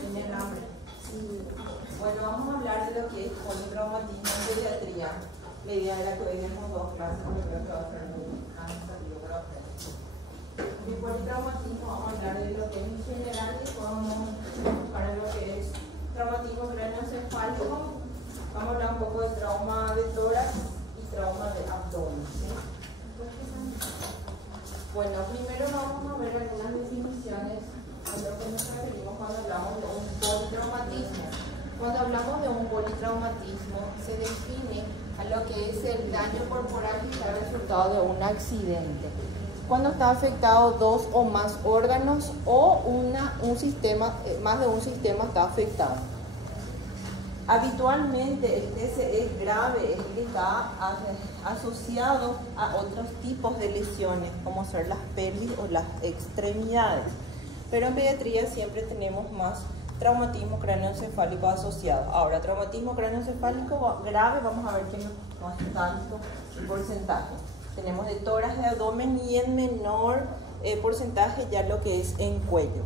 ¿Tienen hambre? Bueno, vamos a hablar de lo que es politraumatismo en pediatría. La idea era que hoy demos 2 clases, pero creo que va a ser muy cansativo para ustedes. El politraumatismo, vamos a hablar de lo que es en general y vamos para lo que es traumatismo craneoencefálico. Vamos a hablar un poco de trauma de tórax y trauma de abdomen, ¿sí? Bueno, primero vamos a ver algunas definiciones a lo que nos referimos cuando hablamos de un politraumatismo. Cuando hablamos de un politraumatismo, se define a lo que es el daño corporal que está resultado de un accidente. Cuando está afectado 2 o más órganos o un sistema, más de un sistema está afectado. Habitualmente el TCE es grave, es el que está asociado a otros tipos de lesiones, como ser las pelvis o las extremidades. Pero en pediatría siempre tenemos más traumatismo craneoencefálico asociado. Ahora, traumatismo craneoencefálico grave, vamos a ver que no es tanto el porcentaje. Tenemos de tórax, de abdomen y en menor porcentaje ya lo que es en cuello.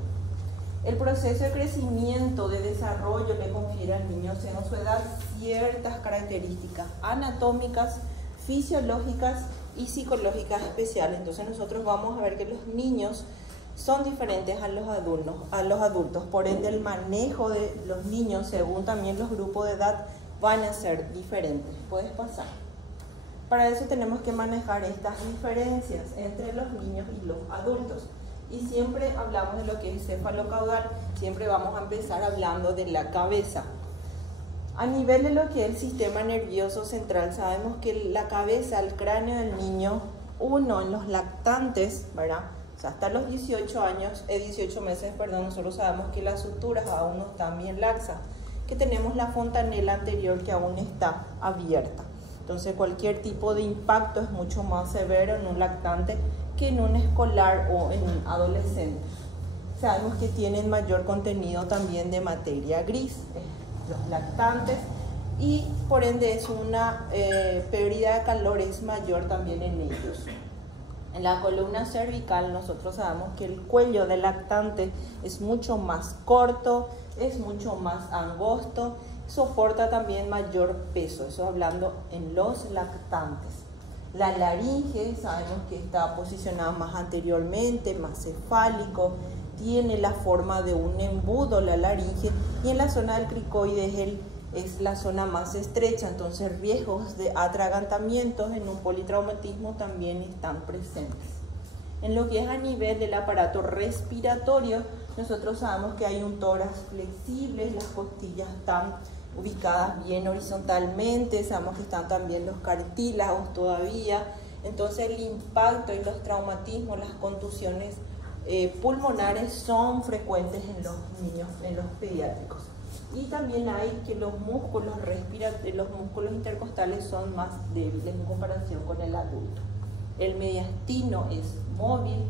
El proceso de crecimiento, de desarrollo le confiere al niño según su edad ciertas características anatómicas, fisiológicas y psicológicas especiales. Entonces nosotros vamos a ver que los niños son diferentes a los adultos, por ende el manejo de los niños según también los grupos de edad van a ser diferentes. Puedes pasar. Para eso tenemos que manejar estas diferencias entre los niños y los adultos. Y siempre hablamos de lo que es cefalocaudal, siempre vamos a empezar hablando de la cabeza. A nivel de lo que es el sistema nervioso central, sabemos que la cabeza, el cráneo del niño, en los lactantes, ¿verdad? O sea, hasta los 18 meses, nosotros sabemos que las suturas aún no están bien laxas, que tenemos la fontanela anterior que aún está abierta. Entonces cualquier tipo de impacto es mucho más severo en un lactante que en un escolar o en un adolescente. Sabemos que tienen mayor contenido también de materia gris, los lactantes, y por ende es una pérdida de calor es mayor también en ellos. En la columna cervical nosotros sabemos que el cuello del lactante es mucho más corto, es mucho más angosto, soporta también mayor peso, eso hablando en los lactantes. La laringe sabemos que está posicionada más anteriormente, más cefálico, tiene la forma de un embudo la laringe, y en la zona del cricoides es la zona más estrecha, entonces riesgos de atragantamientos en un politraumatismo también están presentes. En lo que es a nivel del aparato respiratorio, nosotros sabemos que hay un tórax flexible, las costillas están ubicadas bien horizontalmente, sabemos que están también los cartílagos todavía, entonces el impacto y los traumatismos, las contusiones pulmonares son frecuentes en los niños, en los pediátricos. Y también hay que los músculos intercostales son más débiles en comparación con el adulto. El mediastino es móvil.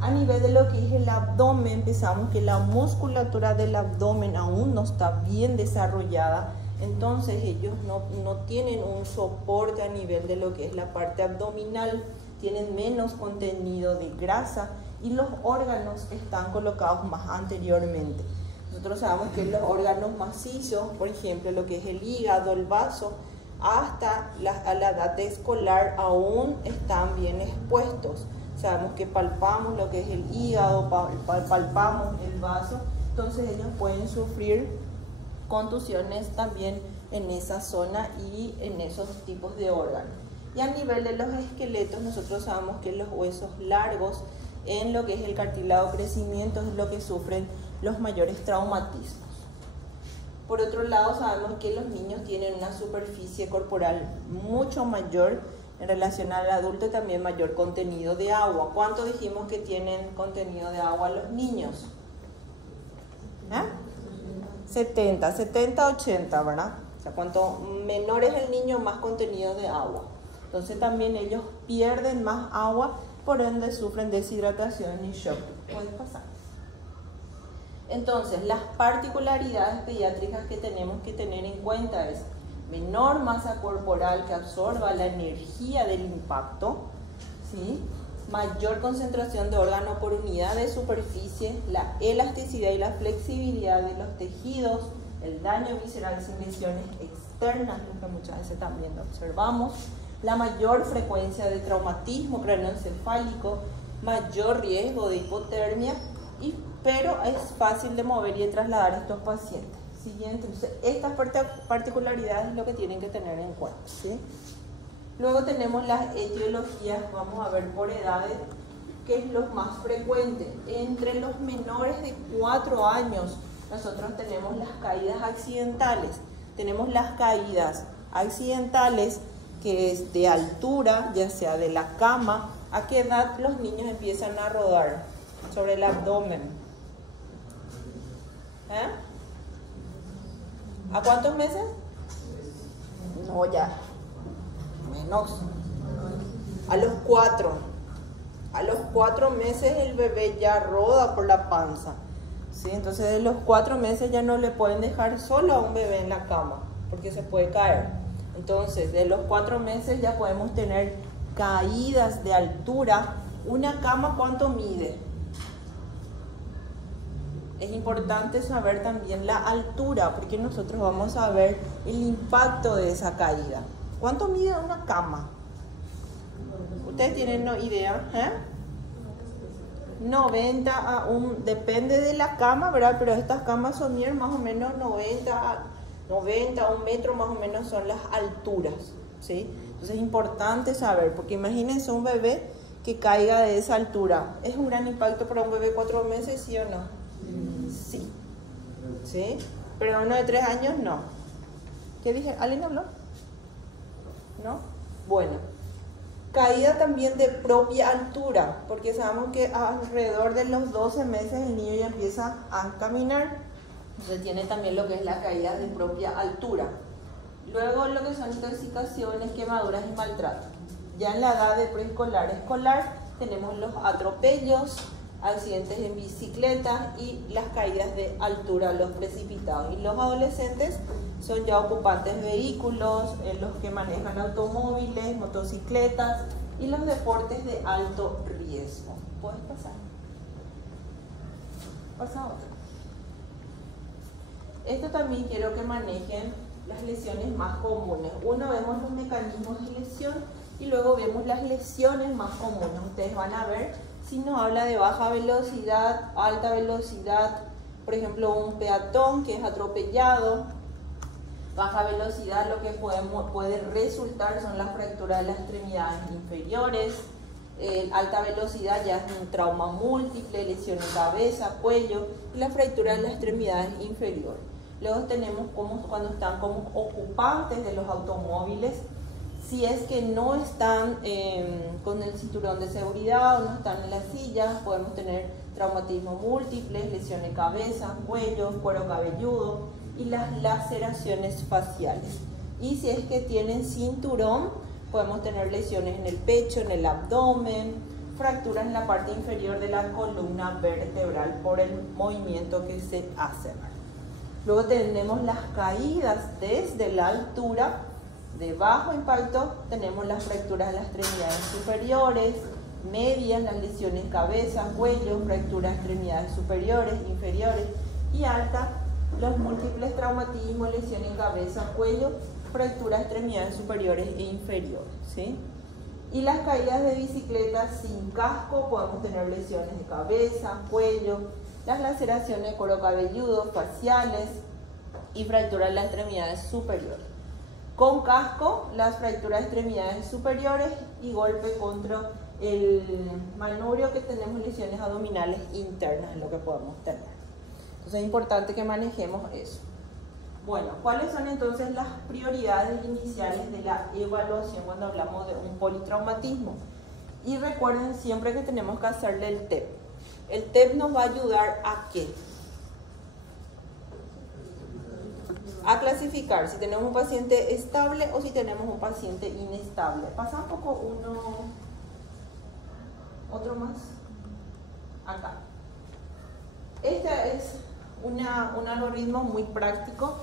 A nivel de lo que es el abdomen, empezamos que la musculatura del abdomen aún no está bien desarrollada, entonces ellos no tienen un soporte a nivel de lo que es la parte abdominal, tienen menos contenido de grasa y los órganos están colocados más anteriormente. Nosotros sabemos que los órganos macizos, por ejemplo, lo que es el hígado, el vaso, hasta a la edad escolar aún están bien expuestos. Sabemos que palpamos lo que es el hígado, palpamos el vaso, entonces ellos pueden sufrir contusiones también en esa zona y en esos tipos de órganos. Y a nivel de los esqueletos, nosotros sabemos que los huesos largos, en lo que es el cartílago crecimiento, es lo que sufren los mayores traumatismos. Por otro lado, sabemos que los niños tienen una superficie corporal mucho mayor en relación al adulto y también mayor contenido de agua. ¿Cuánto dijimos que tienen contenido de agua los niños? 70, 80, ¿verdad? O sea, cuanto menor es el niño, más contenido de agua. Entonces también ellos pierden más agua, por ende sufren deshidratación y shock. Puedes pasar. Entonces, las particularidades pediátricas que tenemos que tener en cuenta es menor masa corporal que absorba la energía del impacto, ¿sí? mayor concentración de órgano por unidad de superficie, la elasticidad y la flexibilidad de los tejidos, el daño visceral sin lesiones externas, lo que muchas veces también observamos, la mayor frecuencia de traumatismo craneoencefálico, mayor riesgo de hipotermia, pero es fácil de mover y de trasladar a estos pacientes. Siguiente, entonces estas particularidades es lo que tienen que tener en cuenta, ¿sí? Luego tenemos las etiologías, vamos a ver por edades, que es lo más frecuente. Entre los menores de 4 años, nosotros tenemos las caídas accidentales. Tenemos las caídas accidentales, que es de altura, ya sea de la cama. ¿A qué edad los niños empiezan a rodar sobre el abdomen? ¿A cuántos meses? No, ya. Menos. A los 4. A los 4 meses el bebé ya roda por la panza. ¿Sí? Entonces de los 4 meses ya no le pueden dejar solo a un bebé en la cama, porque se puede caer. Entonces de los 4 meses ya podemos tener caídas de altura. Una cama, ¿cuánto mide? Es importante saber también la altura, porque nosotros vamos a ver el impacto de esa caída. ¿Cuánto mide una cama? ¿Ustedes tienen idea? 90 a depende de la cama, ¿verdad? Pero estas camas son más o menos 90, 1 metro más o menos son las alturas, ¿sí? Entonces es importante saber, porque imagínense un bebé que caiga de esa altura. ¿Es un gran impacto para un bebé de 4 meses, sí o no? Sí. ¿Sí? Pero uno de 3 años, no. ¿Qué dije? ¿Alguien habló? ¿No? Bueno. Caída también de propia altura, porque sabemos que alrededor de los 12 meses el niño ya empieza a caminar. Entonces tiene también lo que es la caída de propia altura. Luego lo que son intoxicaciones, quemaduras y maltrato. Ya en la edad de preescolar, escolar, tenemos los atropellos, accidentes en bicicleta y las caídas de altura, los precipitados. Y los adolescentes son ya ocupantes de vehículos, los que manejan automóviles, motocicletas y los deportes de alto riesgo. ¿Puedes pasar? Pasa otro. Esto también quiero que manejen las lesiones más comunes. Uno, vemos los mecanismos de lesión y luego vemos las lesiones más comunes. Ustedes van a ver si nos habla de baja velocidad, alta velocidad, por ejemplo un peatón que es atropellado. Baja velocidad, lo que puede resultar son las fracturas de las extremidades inferiores. Alta velocidad ya es un trauma múltiple, lesión en cabeza, cuello y la fractura de las extremidades inferiores. Luego tenemos cuando están como ocupantes de los automóviles, si es que no están con el cinturón de seguridad o no están en las sillas, podemos tener traumatismo múltiple, lesión en cabeza, cuello, cuero cabelludo y las laceraciones faciales. Y si es que tienen cinturón, podemos tener lesiones en el pecho, en el abdomen, fracturas en la parte inferior de la columna vertebral por el movimiento que se hace. Luego tenemos las caídas desde la altura. De bajo impacto tenemos las fracturas de las extremidades superiores, medias, las lesiones cabeza, cuello, fracturas de extremidades superiores, inferiores y alta, los múltiples traumatismos, lesión en cabeza, cuello, fracturas de extremidades superiores e inferiores, ¿sí? Y las caídas de bicicleta sin casco, podemos tener lesiones de cabeza, cuello, las laceraciones de cuero cabelludo, faciales y fracturas de las extremidades superiores. Con casco, las fracturas de extremidades superiores y golpe contra el manubrio, que tenemos lesiones abdominales internas, es lo que podemos tener. Entonces es importante que manejemos eso. Bueno, ¿cuáles son entonces las prioridades iniciales de la evaluación cuando hablamos de un politraumatismo? Y recuerden siempre que tenemos que hacerle el TEP. El TEP nos va a ayudar a ¿qué? A clasificar si tenemos un paciente estable o si tenemos un paciente inestable. Pasa un poco otro más, acá. Este es un algoritmo muy práctico.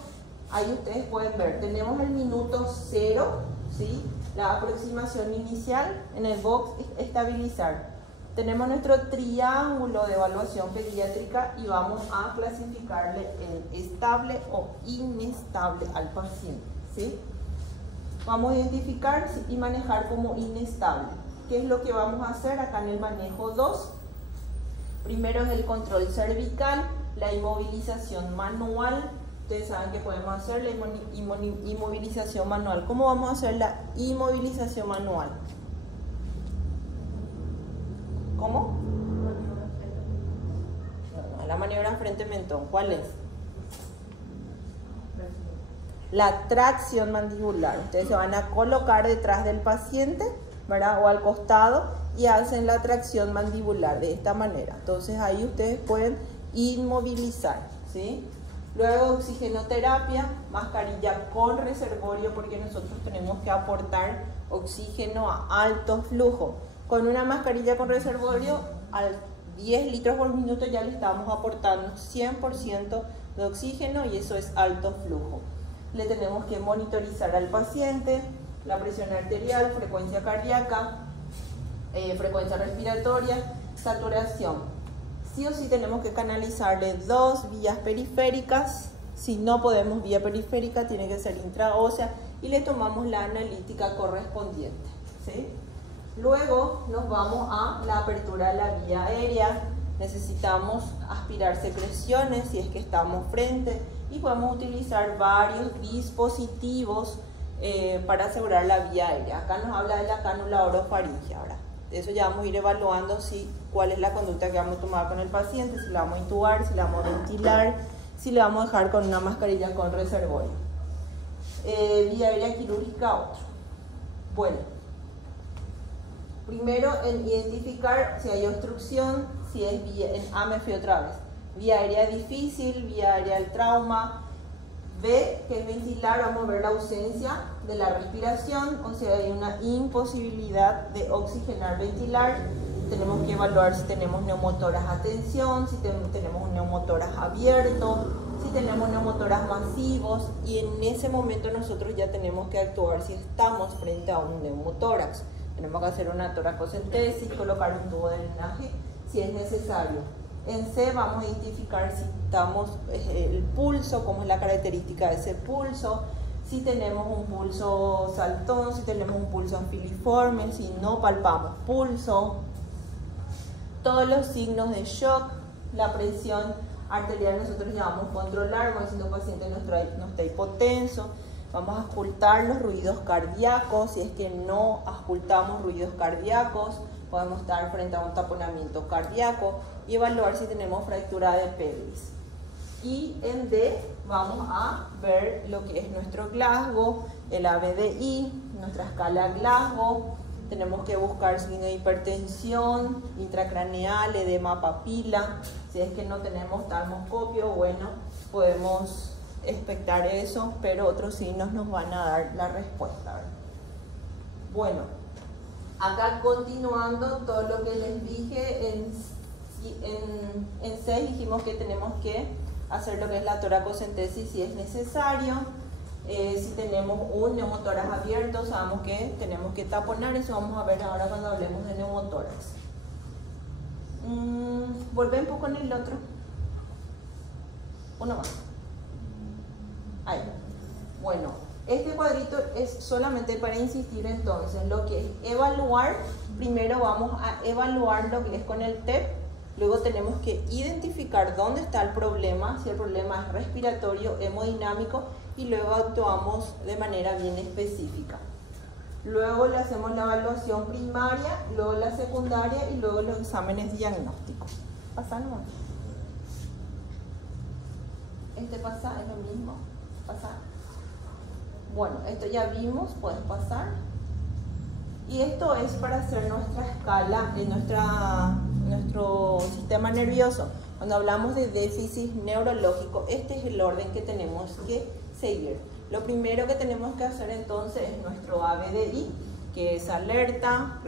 Ahí ustedes pueden ver, tenemos el minuto 0, ¿sí? La aproximación inicial, en el box estabilizar. tenemos nuestro triángulo de evaluación pediátrica y vamos a clasificarle en estable o inestable al paciente, ¿sí? Vamos a identificar y manejar como inestable. ¿Qué es lo que vamos a hacer acá en el manejo 2? Primero es el control cervical, la inmovilización manual. Ustedes saben que podemos hacer la inmovilización manual. ¿Cómo vamos a hacer la inmovilización manual? ¿Cómo? La maniobra frente-mentón. ¿Cuál es? La tracción mandibular. Ustedes se van a colocar detrás del paciente, ¿verdad? O al costado y hacen la tracción mandibular de esta manera. Entonces ahí ustedes pueden inmovilizar, ¿sí? Luego oxigenoterapia, mascarilla con reservorio porque nosotros tenemos que aportar oxígeno a alto flujo. Con una mascarilla con reservorio, al 10 litros por minuto ya le estamos aportando 100% de oxígeno y eso es alto flujo. Le tenemos que monitorizar al paciente, la presión arterial, frecuencia cardíaca, frecuencia respiratoria, saturación. Sí o sí tenemos que canalizarle 2 vías periféricas. Si no podemos vía periférica, tiene que ser intraósea y le tomamos la analítica correspondiente, ¿sí? Luego nos vamos a la apertura de la vía aérea. Necesitamos aspirar secreciones si es que estamos frente y podemos utilizar varios dispositivos para asegurar la vía aérea. Acá nos habla de la cánula orofaringea. Ahora, de eso ya vamos a ir evaluando cuál es la conducta que vamos a tomar con el paciente, si la vamos a intubar, si la vamos a ventilar, si le vamos a dejar con una mascarilla con reservorio. Vía aérea quirúrgica, otro. Bueno, primero en identificar si hay obstrucción, si es vía, me fui otra vez. Vía aérea difícil, vía aérea del trauma. B, que es ventilar, vamos a ver la ausencia de la respiración, o sea, hay una imposibilidad de oxigenar, ventilar. Tenemos que evaluar si tenemos neumotoras a tensión, si tenemos un neumotoras abierto, si tenemos neumotoras masivos, y en ese momento nosotros ya tenemos que actuar si estamos frente a un neumotórax. Tenemos que hacer una toracocentesis, colocar un tubo de drenaje si es necesario. En C vamos a identificar si estamos el pulso, cómo es la característica de ese pulso, si tenemos un pulso saltón, si tenemos un pulso filiforme, si no palpamos pulso, todos los signos de shock, la presión arterial nosotros ya vamos a controlar, vamos diciendo paciente no está hipotenso, vamos a auscultar los ruidos cardíacos, si es que no auscultamos ruidos cardíacos, podemos estar frente a un taponamiento cardíaco y evaluar si tenemos fractura de pelvis. Y en D vamos a ver lo que es nuestro Glasgow, el ABDI, nuestra escala Glasgow. Tenemos que buscar signo de hipertensión intracraneal, edema papila. Si es que no tenemos talmoscopio, bueno, podemos expectar eso, pero otros signos nos van a dar la respuesta, ¿verdad? Bueno, acá continuando todo lo que les dije, en C dijimos que tenemos que hacer lo que es la toracocentesis si es necesario. Si tenemos un neumotórax abierto, sabemos que tenemos que taponar, eso vamos a ver ahora cuando hablemos de neumotórax. Volvé un poco en el otro. Uno más. Ahí. Bueno, este cuadrito es solamente para insistir entonces lo que es evaluar. Primero vamos a evaluar lo que es con el TEP. Luego tenemos que identificar dónde está el problema, si el problema es respiratorio, hemodinámico, y luego actuamos de manera bien específica. Luego le hacemos la evaluación primaria, luego la secundaria y luego los exámenes diagnósticos. Pasa nomás. Pasa, es lo mismo. Pasa. Bueno, esto ya vimos, puedes pasar. Y esto es para hacer nuestra escala de nuestro sistema nervioso. Cuando hablamos de déficit neurológico, este es el orden que tenemos que seguir. Lo primero que tenemos que hacer entonces es nuestro ABDI, que es alerta,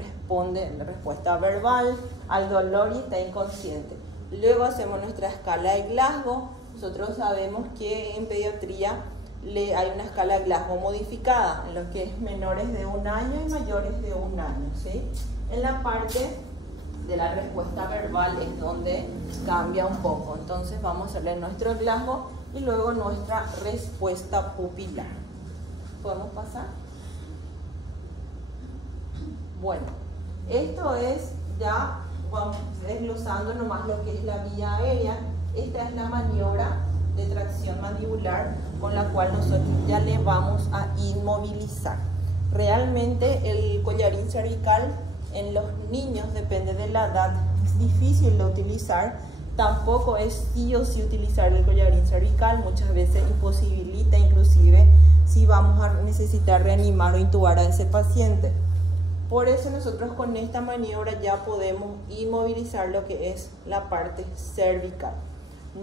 respuesta verbal al dolor y está inconsciente. Luego hacemos nuestra escala de Glasgow. Nosotros sabemos que en pediatría hay una escala de Glasgow modificada, en lo que es menores de 1 año y mayores de 1 año, ¿sí? En la parte de la respuesta verbal es donde cambia un poco. Entonces vamos a hacerle nuestro glagbo y luego nuestra respuesta pupilar. ¿Podemos pasar? Bueno, esto es ya, vamos desglosando nomás lo que es la vía aérea. Esta es la maniobra de tracción mandibular con la cual nosotros ya le vamos a inmovilizar. Realmente el collarín cervical en los niños, depende de la edad, es difícil de utilizar. Tampoco es sí o sí utilizar el collarín cervical, muchas veces imposibilita inclusive si vamos a necesitar reanimar o intubar a ese paciente. Por eso nosotros con esta maniobra ya podemos inmovilizar lo que es la parte cervical.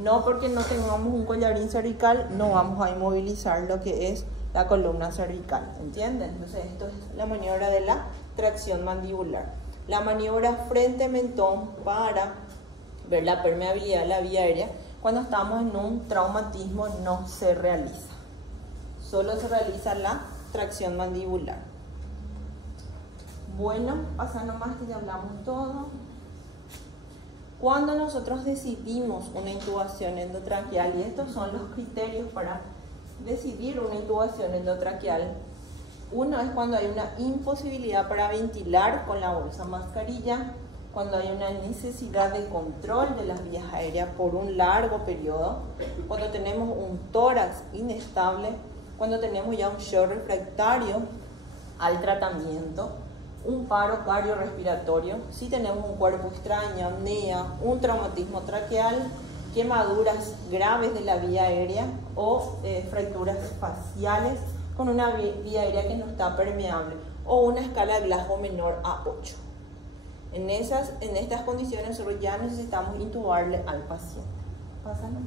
No porque no tengamos un collarín cervical, no vamos a inmovilizar lo que es la columna cervical, ¿entienden? Entonces esto es la maniobra de la tracción mandibular. La maniobra frente-mentón para ver la permeabilidad de la vía aérea, cuando estamos en un traumatismo no se realiza. Solo se realiza la tracción mandibular. Bueno, pasa nomás que ya hablamos todo. Cuando nosotros decidimos una intubación endotraqueal, y estos son los criterios para decidir una intubación endotraqueal, uno es cuando hay una imposibilidad para ventilar con la bolsa mascarilla, cuando hay una necesidad de control de las vías aéreas por un largo periodo, cuando tenemos un tórax inestable, cuando tenemos ya un shock refractario al tratamiento, un paro cardiorrespiratorio, si tenemos un cuerpo extraño, apnea, un traumatismo traqueal, quemaduras graves de la vía aérea o fracturas faciales con una vía aérea que no está permeable o una escala de Glasgow menor a 8. En estas condiciones nosotros ya necesitamos intubarle al paciente. Pásalo.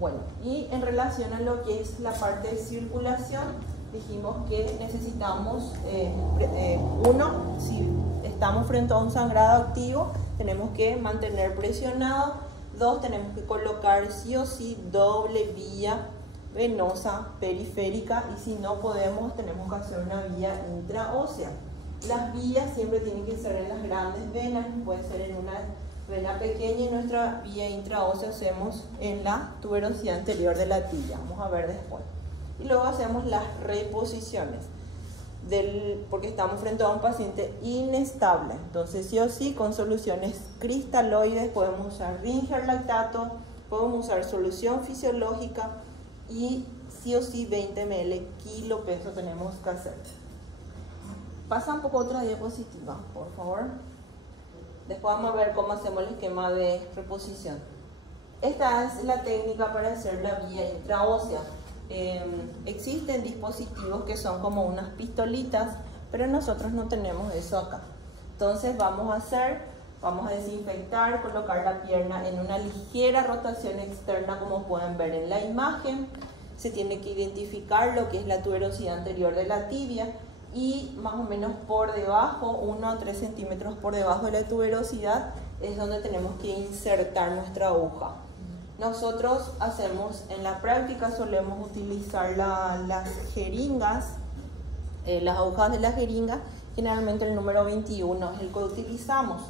Bueno, y en relación a lo que es la parte de circulación, dijimos que necesitamos, uno, si estamos frente a un sangrado activo, tenemos que mantener presionado. Dos, tenemos que colocar sí o sí doble vía venosa periférica, y si no podemos, tenemos que hacer una vía intraósea. Las vías siempre tienen que ser en las grandes venas, puede ser en una vena pequeña, y nuestra vía intraósea hacemos en la tuberosidad anterior de la tibia. Vamos a ver después. Y luego hacemos las reposiciones, porque estamos frente a un paciente inestable. Entonces sí o sí, con soluciones cristaloides podemos usar Ringer lactato, podemos usar solución fisiológica, y sí o sí 20 ml kilo peso tenemos que hacer. Pasa un poco otra diapositiva, por favor. Después vamos a ver cómo hacemos el esquema de reposición. Esta es la técnica para hacer la vía intraósea. Existen dispositivos que son como unas pistolitas, pero nosotros no tenemos eso acá. Entonces vamos a desinfectar, colocar la pierna en una ligera rotación externa, como pueden ver en la imagen. Se tiene que identificar lo que es la tuberosidad anterior de la tibia, y más o menos por debajo, 1 a 3 centímetros por debajo de la tuberosidad, es donde tenemos que insertar nuestra aguja. Nosotros hacemos, en la práctica solemos utilizar las jeringas, las agujas de la jeringa, generalmente el número 21 es el que utilizamos.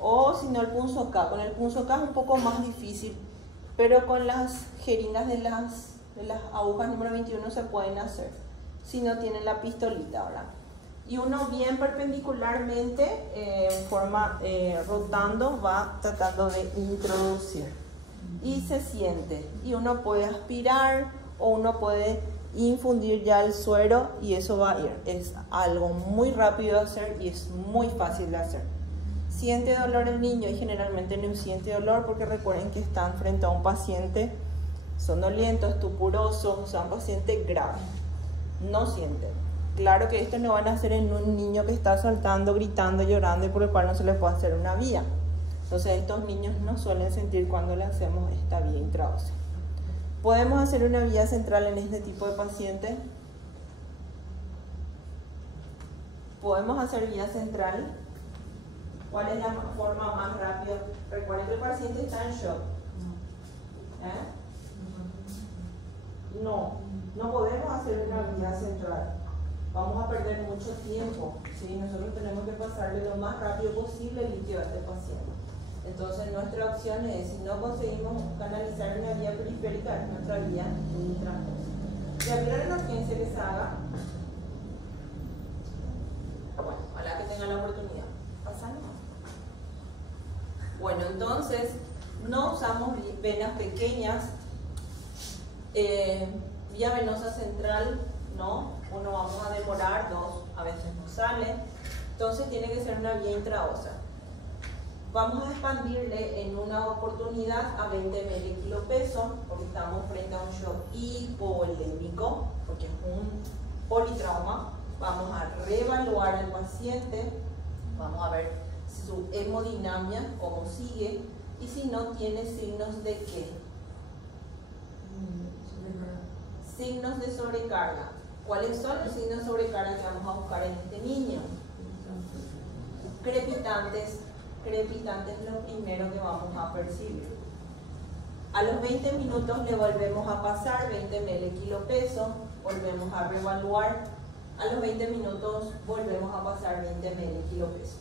O si no, el punzoká. Con el punzoká es un poco más difícil, pero con las jeringas de las agujas número 21 se pueden hacer, si no tienen la pistolita, ¿verdad? Y uno bien perpendicularmente, en forma rotando, va tratando de introducir. Y se siente. Y uno puede aspirar o uno puede infundir ya el suero, y eso va a ir. Es algo muy rápido de hacer y es muy fácil de hacer. ¿Siente dolor el niño? Y generalmente no siente dolor, porque recuerden que están frente a un paciente somnoliento, estupuroso, o sea, un paciente grave. No sienten. Claro que esto no van a hacer en un niño que está saltando, gritando, llorando, y por el cual no se le puede hacer una vía. Entonces estos niños no suelen sentir cuando le hacemos esta vía intraósea. ¿Podemos hacer una vía central en este tipo de paciente? ¿Podemos hacer vía central? ¿Cuál es la forma más rápida? Recuerden que el paciente está en shock. No podemos hacer una vía central. vamos a perder mucho tiempo, ¿sí? Nosotros tenemos que pasarle lo más rápido posible el líquido a este paciente. Entonces nuestra opción es, si no conseguimos canalizar una vía periférica, es nuestra vía intravenosa. Y hablar en urgencia que se haga, bueno, ojalá que tengan la oportunidad. Pasamos. Bueno, entonces no usamos venas pequeñas, vía venosa central, no, uno vamos a demorar, dos a veces no sale, entonces tiene que ser una vía intraósea. Vamos a expandirle en una oportunidad a 20 ml kilopeso, porque estamos frente a un shock hipovolémico, porque es un politrauma. Vamos a reevaluar al paciente, vamos a ver su hemodinamia, cómo sigue, y si no tiene signos de qué. Signos de sobrecarga. ¿Cuáles son los signos de sobrecarga que vamos a buscar en este niño? Crepitantes. Crepitantes es lo primero que vamos a percibir. A los 20 minutos le volvemos a pasar 20 ml kilopeso, volvemos a reevaluar. A los 20 minutos volvemos a pasar 20 ml kilopeso.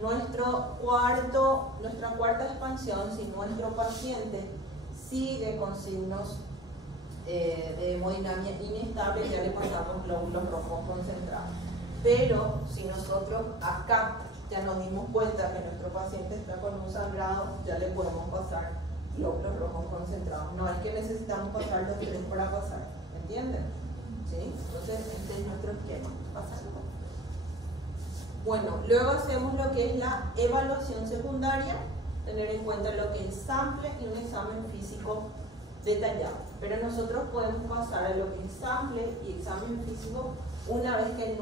Nuestra cuarta expansión, si nuestro paciente sigue con signos de hemodinamia inestable, ya le pasamos glóbulos rojos concentrados. Pero si nosotros acá ya nos dimos cuenta que nuestro paciente está con un sangrado, ya le podemos pasar glóbulos rojos concentrados. No es que necesitamos pasar los tres para pasar, ¿entienden? ¿Sí? Entonces este es nuestro esquema. Pasando. Bueno, luego hacemos lo que es la evaluación secundaria, tener en cuenta lo que es sample y un examen físico detallado. Pero nosotros podemos pasar a lo que es sample y examen físico una vez que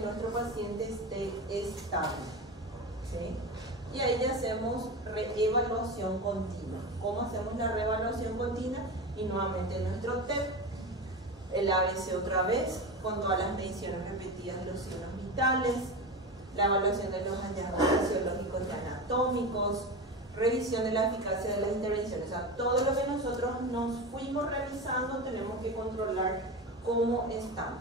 nuestro paciente esté estable, ¿sí? Y ahí ya hacemos reevaluación continua. ¿Cómo hacemos la reevaluación continua? Y nuevamente nuestro TEP, el ABC otra vez, con todas las mediciones repetidas de los signos vitales, la evaluación de los hallazgos fisiológicos y anatómicos, revisión de la eficacia de las intervenciones. O sea, todo lo que nosotros nos fuimos realizando tenemos que controlar cómo están.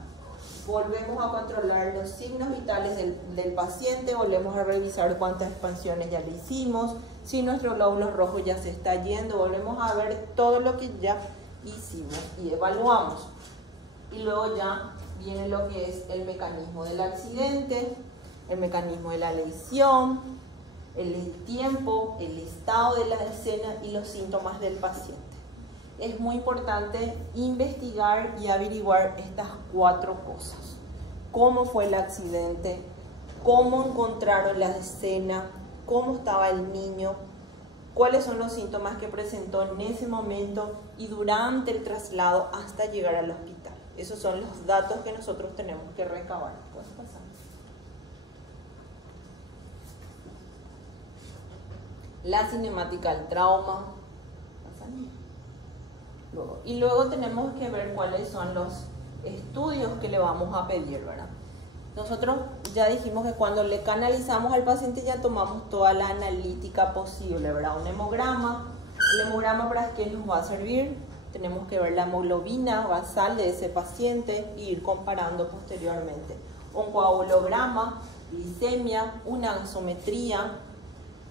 Volvemos a controlar los signos vitales del paciente, volvemos a revisar cuántas expansiones ya le hicimos, si nuestro glóbulo rojo ya se está yendo, volvemos a ver todo lo que ya hicimos y evaluamos. Y luego ya viene lo que es el mecanismo del accidente, el mecanismo de la lesión, el tiempo, el estado de la escena y los síntomas del paciente. Es muy importante investigar y averiguar estas cuatro cosas. Cómo fue el accidente, cómo encontraron la escena, cómo estaba el niño, cuáles son los síntomas que presentó en ese momento y durante el traslado hasta llegar al hospital. Esos son los datos que nosotros tenemos que recabar. ¿Puedes pasar? La cinemática del trauma. Y luego tenemos que ver cuáles son los estudios que le vamos a pedir, ¿verdad? Nosotros ya dijimos que cuando le canalizamos al paciente ya tomamos toda la analítica posible, ¿verdad? Un hemograma. El hemograma, ¿para qué nos va a servir? Tenemos que ver la hemoglobina basal de ese paciente e ir comparando posteriormente. Un coagulograma, glicemia, una gasometría,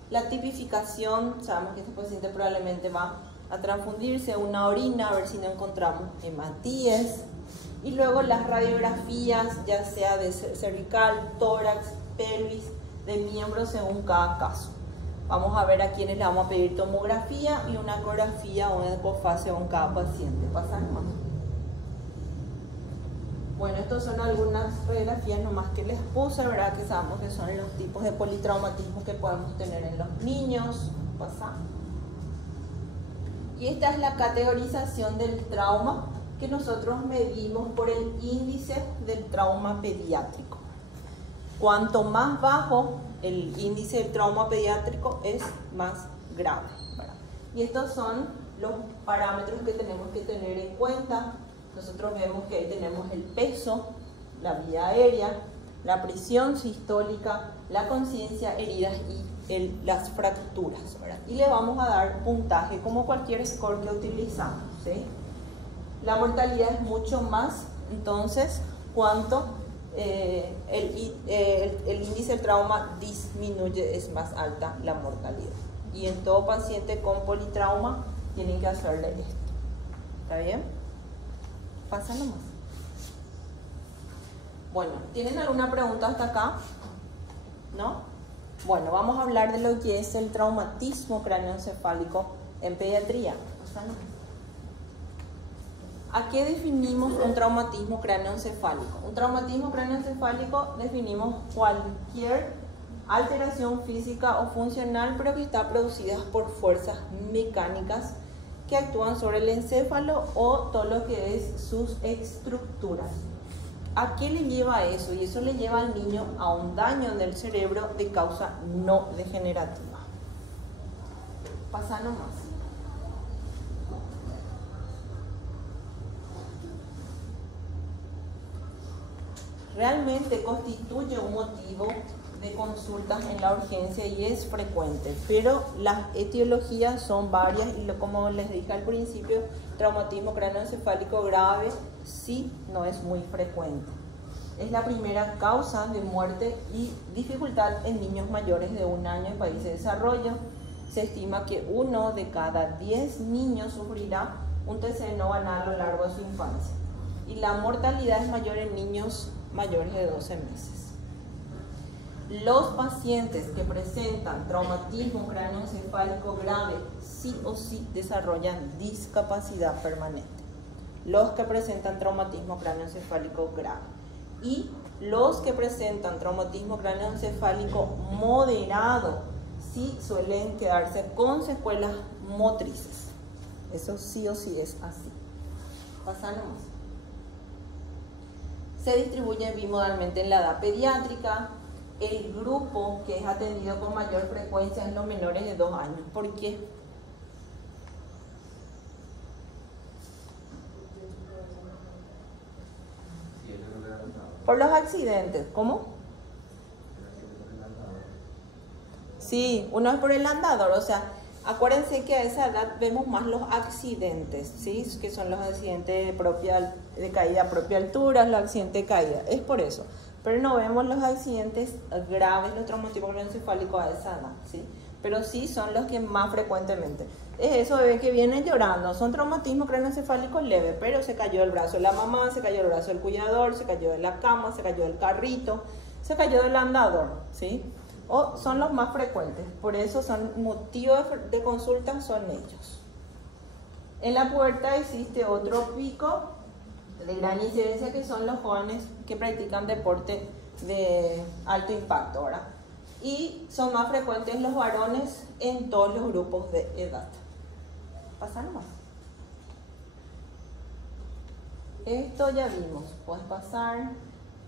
la tipificación. Sabemos que este paciente probablemente va a transfundirse una orina, a ver si no encontramos hematíes. Y luego las radiografías, ya sea de cervical, tórax, pelvis, de miembros según cada caso. Vamos a ver a quienes le vamos a pedir tomografía y una ecografía o una ecofase con cada paciente. Pasamos. Bueno, estos son algunas radiografías nomás que les puse, ¿verdad? Que sabemos que son los tipos de politraumatismo que podemos tener en los niños. Pasamos. Y esta es la categorización del trauma que nosotros medimos por el índice del trauma pediátrico. Cuanto más bajo el índice del trauma pediátrico es más grave, ¿verdad? Y estos son los parámetros que tenemos que tener en cuenta. Nosotros vemos que ahí tenemos el peso, la vía aérea, la presión sistólica, la conciencia, heridas y las fracturas, ¿verdad? Y le vamos a dar puntaje como cualquier score que utilizamos, ¿sí? La mortalidad es mucho más entonces, ¿cuánto el índice del trauma disminuye? Es más alta la mortalidad. Y en todo paciente con politrauma tienen que hacerle esto. ¿Está bien? Pasa nomás. Bueno, ¿tienen alguna pregunta hasta acá? ¿No? Bueno, vamos a hablar de lo que es el traumatismo cráneoencefálico en pediatría. Pasa nomás. ¿A qué definimos un traumatismo cráneoencefálico? Un traumatismo cráneoencefálico definimos cualquier alteración física o funcional, pero que está producida por fuerzas mecánicas que actúan sobre el encéfalo o todo lo que es sus estructuras. ¿A qué le lleva eso? Y eso le lleva al niño a un daño del cerebro de causa no degenerativa. Pasa nomás. Realmente constituye un motivo de consultas en la urgencia y es frecuente, pero las etiologías son varias y como les dije al principio, traumatismo cráneoencefálico grave sí no es muy frecuente. Es la primera causa de muerte y dificultad en niños mayores de 1 año en países de desarrollo. Se estima que 1 de cada 10 niños sufrirá un TCE no banal a lo largo de su infancia y la mortalidad es mayor en niños mayores de 12 meses. Los pacientes que presentan traumatismo cráneoencefálico grave sí o sí desarrollan discapacidad permanente. Los que presentan traumatismo cráneoencefálico grave. Y los que presentan traumatismo cráneoencefálico moderado sí suelen quedarse con secuelas motrices. Eso sí o sí es así. Pasa nomás. Se distribuye bimodalmente en la edad pediátrica. El grupo que es atendido con mayor frecuencia en los menores de 2 años. ¿Por qué? Por los accidentes. ¿Cómo? Sí, uno es por el andador. O sea, acuérdense que a esa edad vemos más los accidentes, ¿sí? Que son los accidentes de caída a propia altura, los accidentes de caída. Es por eso. Pero no vemos los accidentes graves, los traumatismos cráneoencefálicos a esa edad, ¿sí? Pero sí son los que más frecuentemente. Es eso, bebé que vienen llorando, son traumatismos cráneoencefálicos leves, pero se cayó el brazo de la mamá, se cayó el brazo del cuidador, se cayó de la cama, se cayó del carrito, se cayó del andador, ¿sí? O son los más frecuentes, por eso son motivos de consulta, son ellos. En la pubertad existe otro pico de gran incidencia que son los jóvenes que practican deporte de alto impacto, ¿verdad? Y son más frecuentes los varones en todos los grupos de edad. Pasa nomás. Esto ya vimos, puedes pasar.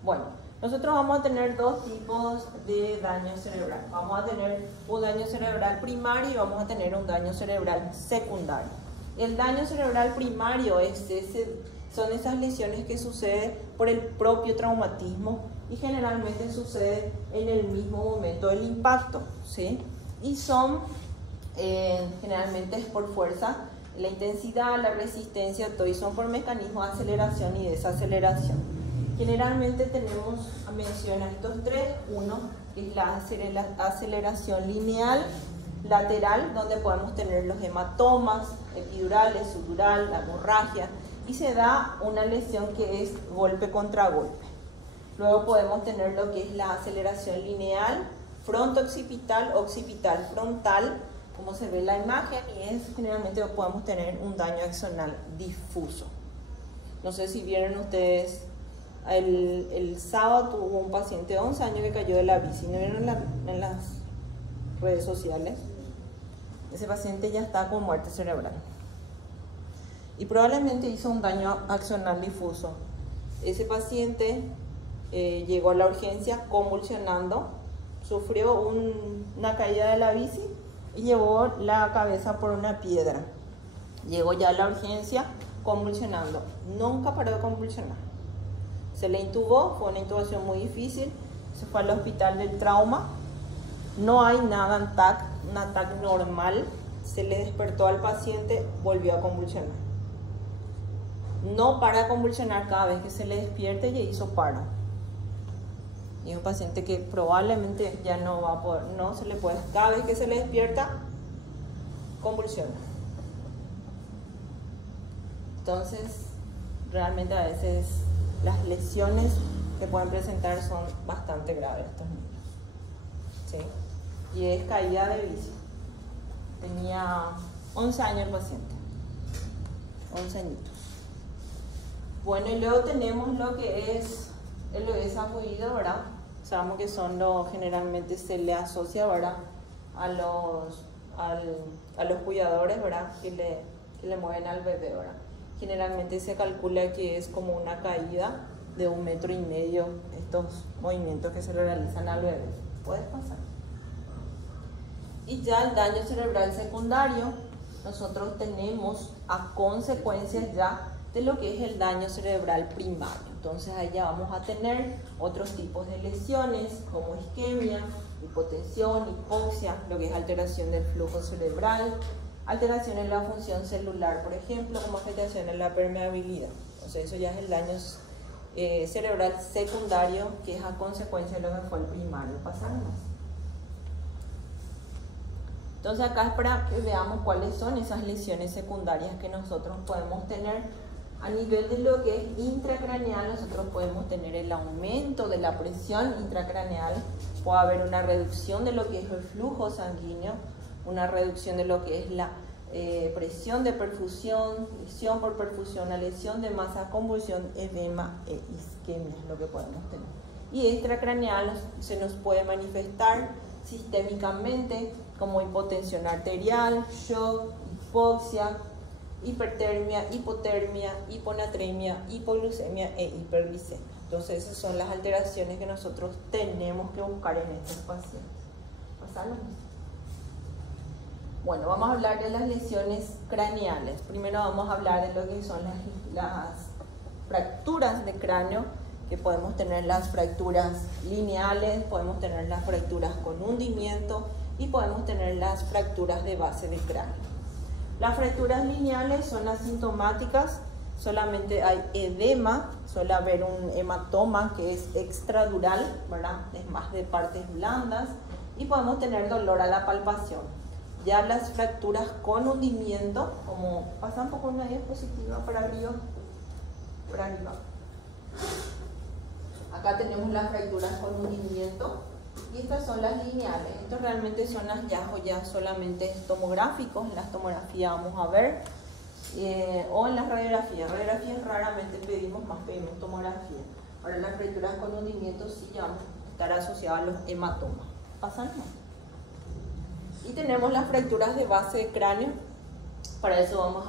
Bueno, nosotros vamos a tener 2 tipos de daño cerebral. Vamos a tener un daño cerebral primario y vamos a tener un daño cerebral secundario. El daño cerebral primario son esas lesiones que suceden por el propio traumatismo y generalmente sucede en el mismo momento del impacto, ¿sí? Y son, generalmente es por fuerza, la intensidad, la resistencia, todo, y son por mecanismos de aceleración y desaceleración. Generalmente tenemos mención a estos 3, uno es la aceleración lineal, lateral, donde podemos tener los hematomas, epidurales, sutural, la hemorragia, y se da una lesión que es golpe contra golpe. Luego podemos tener lo que es la aceleración lineal, fronto-occipital, occipital, frontal, como se ve en la imagen, y generalmente podemos tener un daño axonal difuso. No sé si vieron ustedes, el sábado tuvo un paciente de 11 años que cayó de la bici, ¿no vieron en las redes sociales? Ese paciente ya está con muerte cerebral. Y probablemente hizo un daño axonal difuso. Ese paciente llegó a la urgencia convulsionando, sufrió una caída de la bici y llevó la cabeza por una piedra. Llegó ya a la urgencia convulsionando, nunca paró de convulsionar. Se le intubó, fue una intubación muy difícil, se fue al hospital del trauma, no hay nada en TAC, un ataque normal, se le despertó al paciente, volvió a convulsionar. no para de convulsionar cada vez que se le despierte y hizo paro. Y es un paciente que probablemente ya no va a poder, no se le puede, cada vez que se le despierta, convulsiona. Entonces, realmente a veces las lesiones que pueden presentar son bastante graves estos niños. ¿Sí? Y es caída de vicio. Tenía 11 años el paciente. 11 añitos. Bueno, y luego tenemos lo que es el desacudido, ¿verdad? Sabemos que son generalmente se le asocia, ¿verdad? A los cuidadores, ¿verdad? Que le mueven al bebé, ¿verdad? Generalmente se calcula que es como una caída de 1,5 metros, estos movimientos que se le realizan al bebé. Puede pasar. Y ya el daño cerebral secundario, nosotros tenemos a consecuencias ya de lo que es el daño cerebral primario. Entonces ahí ya vamos a tener otros tipos de lesiones como isquemia, hipotensión, hipoxia, lo que es alteración del flujo cerebral, alteración en la función celular, por ejemplo, como afectación en la permeabilidad. Entonces eso ya es el daño cerebral secundario, que es a consecuencia de lo que fue el primario. Pasamos. Entonces acá es para que veamos cuáles son esas lesiones secundarias que nosotros podemos tener. A nivel de lo que es intracraneal, nosotros podemos tener el aumento de la presión intracraneal, puede haber una reducción de lo que es el flujo sanguíneo, una reducción de lo que es la presión de perfusión, lesión por perfusión, una lesión de masa, convulsión, edema e isquemia es lo que podemos tener. Y extracraneal se nos puede manifestar sistémicamente como hipotensión arterial, shock, hipoxia, hipertermia, hipotermia, hiponatremia, hipoglucemia e hiperglicemia. Entonces esas son las alteraciones que nosotros tenemos que buscar en estos pacientes. ¿Pasamos? Bueno, vamos a hablar de las lesiones craneales. Primero vamos a hablar de lo que son las fracturas de cráneo, que podemos tener las fracturas lineales, podemos tener las fracturas con hundimiento y podemos tener las fracturas de base de cráneo. Las fracturas lineales son asintomáticas, solamente hay edema, suele haber un hematoma que es extradural, ¿verdad? Es más de partes blandas, y podemos tener dolor a la palpación. Ya las fracturas con hundimiento, como pasan por una diapositiva para arriba, por arriba. Acá tenemos las fracturas con hundimiento. Y estas son las lineales. Estos realmente son hallazgos ya solamente tomográficos. En las tomografías vamos a ver, o en las radiografías. Radiografías raramente pedimos tomografía. Ahora las fracturas con hundimiento sí ya vamos a estar asociadas a los hematomas. Pasan más. Y tenemos las fracturas de base de cráneo. Para eso vamos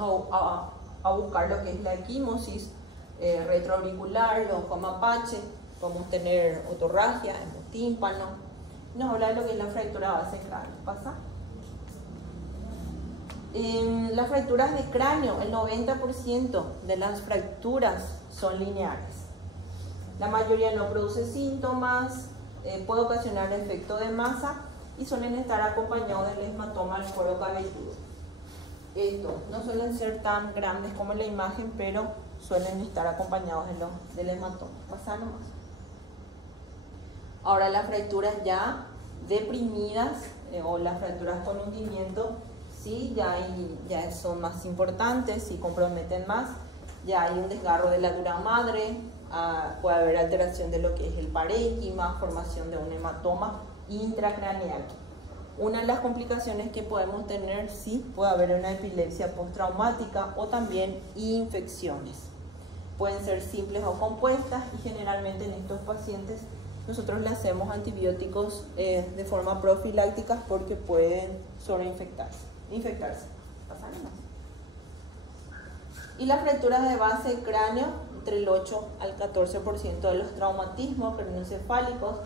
a buscar lo que es la equimosis retroauricular, los ojo mapache. Podemos tener otorragia, hemotímpano. Nos habla de lo que es la fractura base de cráneo. ¿Pasa? Las fracturas de cráneo, el 90% de las fracturas son lineares. La mayoría no produce síntomas, puede ocasionar efecto de masa y suelen estar acompañados del hematoma del cuero cabelludo. Estos no suelen ser tan grandes como en la imagen, pero suelen estar acompañados del hematoma. Pasa nomás. Ahora las fracturas ya deprimidas o las fracturas con hundimiento, sí, ya son más importantes y comprometen más. Ya hay un desgarro de la dura madre, puede haber alteración de lo que es el parénquima, formación de un hematoma intracraneal. Una de las complicaciones que podemos tener, sí, puede haber una epilepsia postraumática o también infecciones. Pueden ser simples o compuestas y generalmente en estos pacientes nosotros le hacemos antibióticos de forma profiláctica porque pueden sobreinfectarse. Y las fracturas de base de cráneo, entre el 8 al 14% de los traumatismos craneoencefálicos,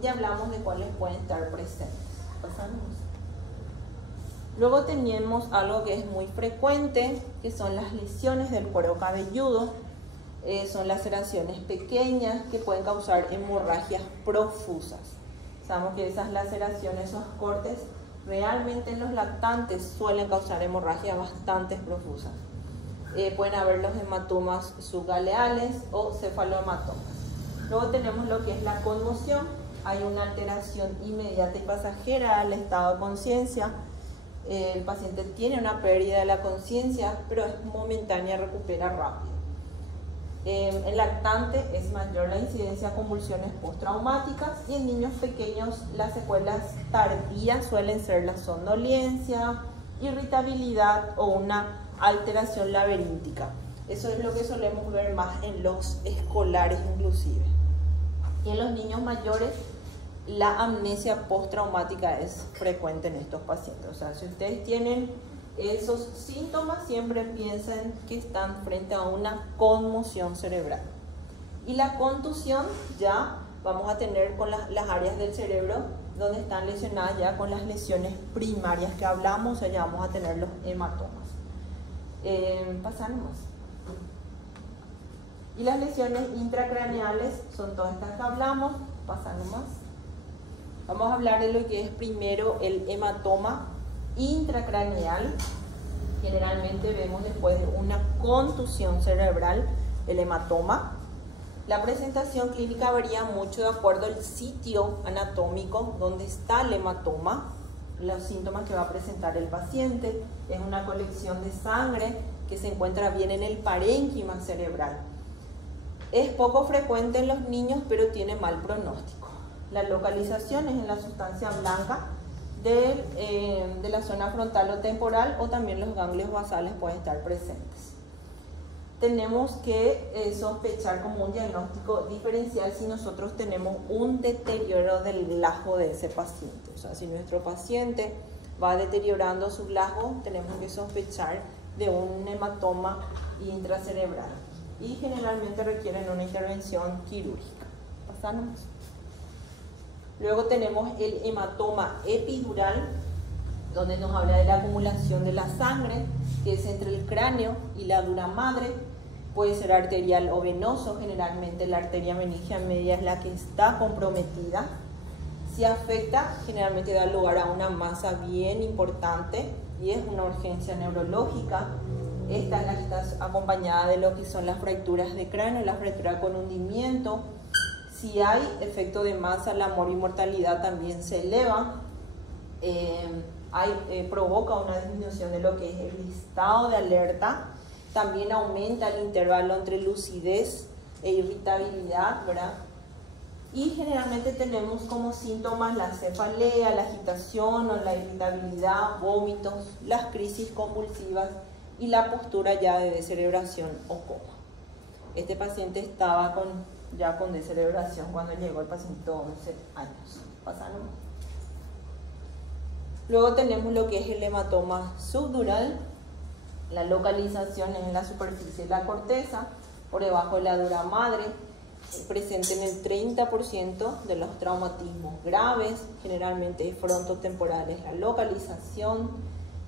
ya hablamos de cuáles pueden estar presentes. Luego tenemos algo que es muy frecuente, que son las lesiones del cuero cabelludo. Son laceraciones pequeñas que pueden causar hemorragias profusas. Sabemos que esas laceraciones, esos cortes, realmente en los lactantes suelen causar hemorragias bastante profusas. Pueden haber los hematomas subgaleales o cefalohematomas. Luego tenemos lo que es la conmoción. Hay una alteración inmediata y pasajera al estado de conciencia. El paciente tiene una pérdida de la conciencia, pero es momentánea, recupera rápido. En lactante es mayor la incidencia de convulsiones postraumáticas y en niños pequeños las secuelas tardías suelen ser la somnolencia, irritabilidad o una alteración laberíntica. Eso es lo que solemos ver más en los escolares inclusive. Y en los niños mayores la amnesia postraumática es frecuente en estos pacientes. O sea, si ustedes tienen esos síntomas, siempre piensen que están frente a una conmoción cerebral. Y la contusión ya vamos a tener con las áreas del cerebro donde están lesionadas ya con las lesiones primarias que hablamos, o sea, ya vamos a tener los hematomas. Pasar nomás. Y las lesiones intracraneales son todas estas que hablamos. Pasar nomás. Vamos a hablar de lo que es primero el hematoma intracraneal. Generalmente vemos después de una contusión cerebral el hematoma. La presentación clínica varía mucho de acuerdo al sitio anatómico donde está el hematoma, los síntomas que va a presentar el paciente. Es una colección de sangre que se encuentra bien en el parénquima cerebral. Es poco frecuente en los niños, pero tiene mal pronóstico. La localización es en la sustancia blanca de la zona frontal o temporal, o también los ganglios basales pueden estar presentes. Tenemos que sospechar como un diagnóstico diferencial si nosotros tenemos un deterioro del glajjo de ese paciente. O sea, si nuestro paciente va deteriorando su glajjo, tenemos que sospechar de un hematoma intracerebral y generalmente requieren una intervención quirúrgica. Pasamos. Luego tenemos el hematoma epidural, donde nos habla de la acumulación de la sangre, que es entre el cráneo y la dura madre. Puede ser arterial o venoso, generalmente la arteria meningia media es la que está comprometida. Si afecta, generalmente da lugar a una masa bien importante y es una urgencia neurológica. Esta es la que está acompañada de lo que son las fracturas de cráneo, la fractura con hundimiento. Si hay efecto de masa, la mortalidad también se eleva. Provoca una disminución de lo que es el estado de alerta. También aumenta el intervalo entre lucidez e irritabilidad, ¿verdad? Y generalmente tenemos como síntomas la cefalea, la agitación o la irritabilidad, vómitos, las crisis convulsivas y la postura ya de descerebración o coma. Este paciente estaba ya con descerebración cuando llegó el paciente, 11 años. Pasaron. Luego tenemos lo que es el hematoma subdural. La localización es en la superficie de la corteza, por debajo de la dura madre, presente en el 30% de los traumatismos graves, generalmente frontotemporales. La localización,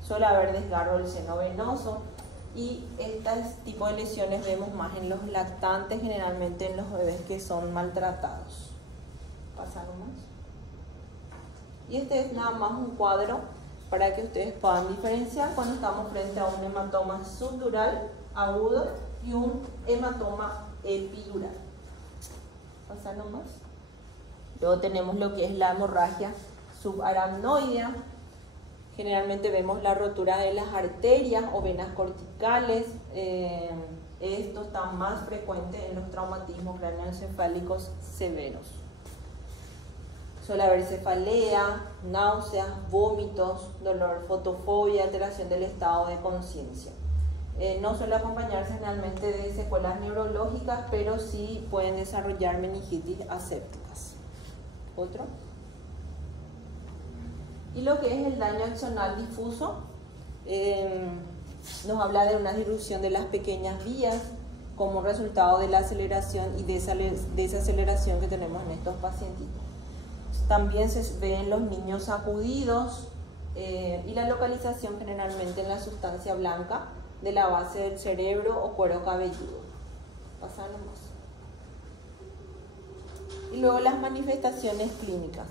suele haber desgarro del seno venoso, y este tipo de lesiones vemos más en los lactantes, generalmente en los bebés que son maltratados. Pasamos más. Y este es nada más un cuadro para que ustedes puedan diferenciar cuando estamos frente a un hematoma subdural agudo y un hematoma epidural. Pasamos más. Luego tenemos lo que es la hemorragia subaracnoidea. Generalmente vemos la rotura de las arterias o venas corticales. Esto está más frecuente en los traumatismos craneoencefálicos severos. Suele haber cefalea, náuseas, vómitos, dolor, fotofobia, alteración del estado de conciencia. No suele acompañarse generalmente de secuelas neurológicas, pero sí pueden desarrollar meningitis asépticas. Otro. Y lo que es el daño axonal difuso, nos habla de una disrupción de las pequeñas vías como resultado de la aceleración y desaceleración que tenemos en estos pacientitos. También se ve en los niños sacudidos y la localización generalmente en la sustancia blanca de la base del cerebro o cuero cabelludo. Pasamos. Y luego las manifestaciones clínicas.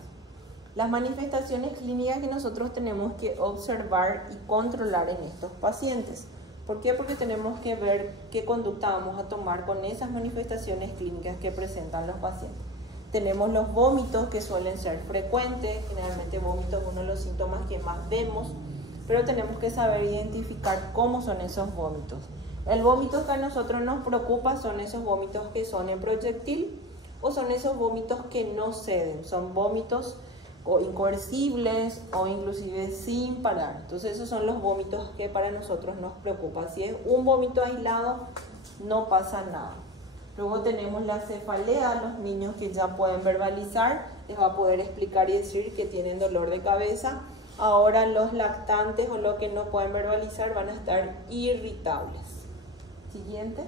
Las manifestaciones clínicas que nosotros tenemos que observar y controlar en estos pacientes. ¿Por qué? Porque tenemos que ver qué conducta vamos a tomar con esas manifestaciones clínicas que presentan los pacientes. Tenemos los vómitos, que suelen ser frecuentes, generalmente vómitos es uno de los síntomas que más vemos, pero tenemos que saber identificar cómo son esos vómitos. El vómito que a nosotros nos preocupa son esos vómitos que son en proyectil o son esos vómitos que no ceden, son vómitos o incoercibles o inclusive sin parar. Entonces esos son los vómitos que para nosotros nos preocupan. Si es un vómito aislado, no pasa nada. Luego tenemos la cefalea, los niños que ya pueden verbalizar, les va a poder explicar y decir que tienen dolor de cabeza. Ahora los lactantes o los que no pueden verbalizar van a estar irritables. Siguiente.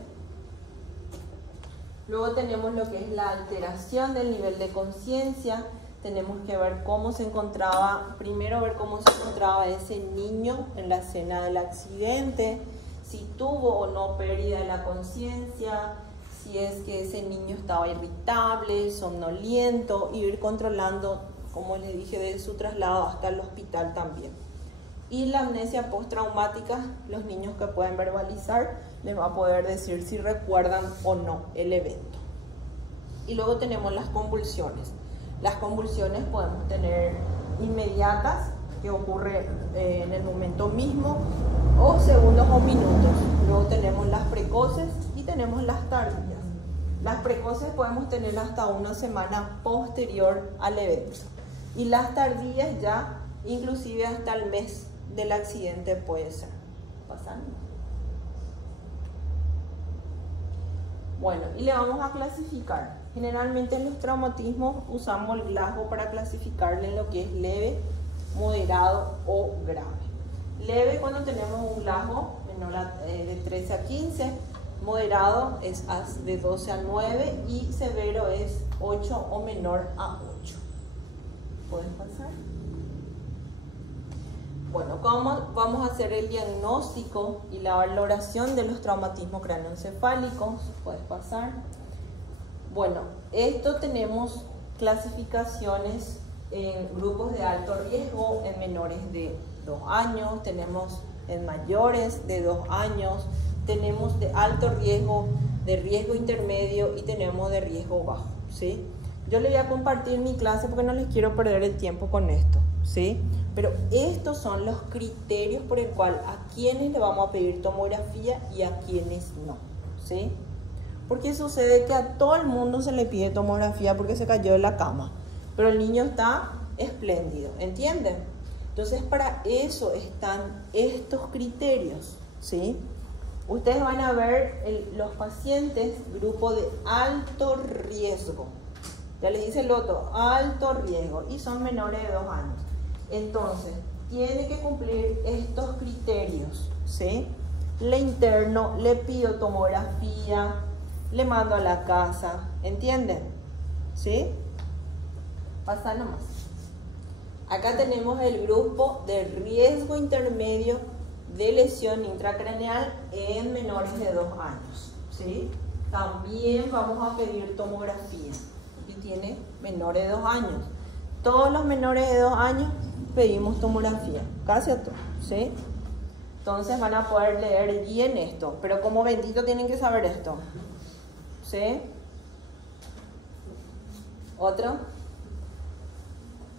Luego tenemos lo que es la alteración del nivel de conciencia. Tenemos que ver cómo se encontraba, primero ver cómo se encontraba ese niño en la escena del accidente, si tuvo o no pérdida de la conciencia, si es que ese niño estaba irritable, somnoliento, y ir controlando, como les dije, de su traslado hasta el hospital también. Y la amnesia postraumática, los niños que pueden verbalizar, les va a poder decir si recuerdan o no el evento. Y luego tenemos las convulsiones. Las convulsiones podemos tener inmediatas, que ocurre en el momento mismo, o segundos o minutos. Luego tenemos las precoces y tenemos las tardías. Las precoces podemos tener hasta una semana posterior al evento. Y las tardías ya, inclusive hasta el mes del accidente puede ser. Pasando. Bueno, y le vamos a clasificar. Generalmente en los traumatismos usamos el Glasgow para clasificarle en lo que es leve, moderado o grave. Leve cuando tenemos un Glasgow menor de 13 a 15, moderado es de 12 a 9 y severo es 8 o menor a 8. ¿Pueden pasar? Bueno, ¿cómo vamos a hacer el diagnóstico y la valoración de los traumatismos cráneoencefálicos? ¿Puedes pasar? Bueno, esto tenemos clasificaciones en grupos de alto riesgo, en menores de 2 años, tenemos en mayores de 2 años, tenemos de alto riesgo, de riesgo intermedio y tenemos de riesgo bajo, ¿sí? Yo les voy a compartir mi clase porque no les quiero perder el tiempo con esto, ¿sí? Pero estos son los criterios por el cual a quienes le vamos a pedir tomografía y a quienes no, ¿sí? Porque sucede que a todo el mundo se le pide tomografía porque se cayó de la cama, pero el niño está espléndido, ¿entienden? Entonces para eso están estos criterios, ¿sí? Ustedes van a ver los pacientes grupo de alto riesgo. Ya les dice el otro, alto riesgo, y son menores de 2 años. Entonces, tiene que cumplir estos criterios, ¿sí? Le interno, le pido tomografía, le mando a la casa, ¿entienden? ¿Sí? Pasa nomás. Acá tenemos el grupo de riesgo intermedio de lesión intracraneal en menores de 2 años, ¿sí? También vamos a pedir tomografía. Y tiene menores de 2 años. Todos los menores de 2 años pedimos tomografía, casi a todos, ¿sí? Entonces van a poder leer bien esto, pero como bendito tienen que saber esto, ¿sí? Otro.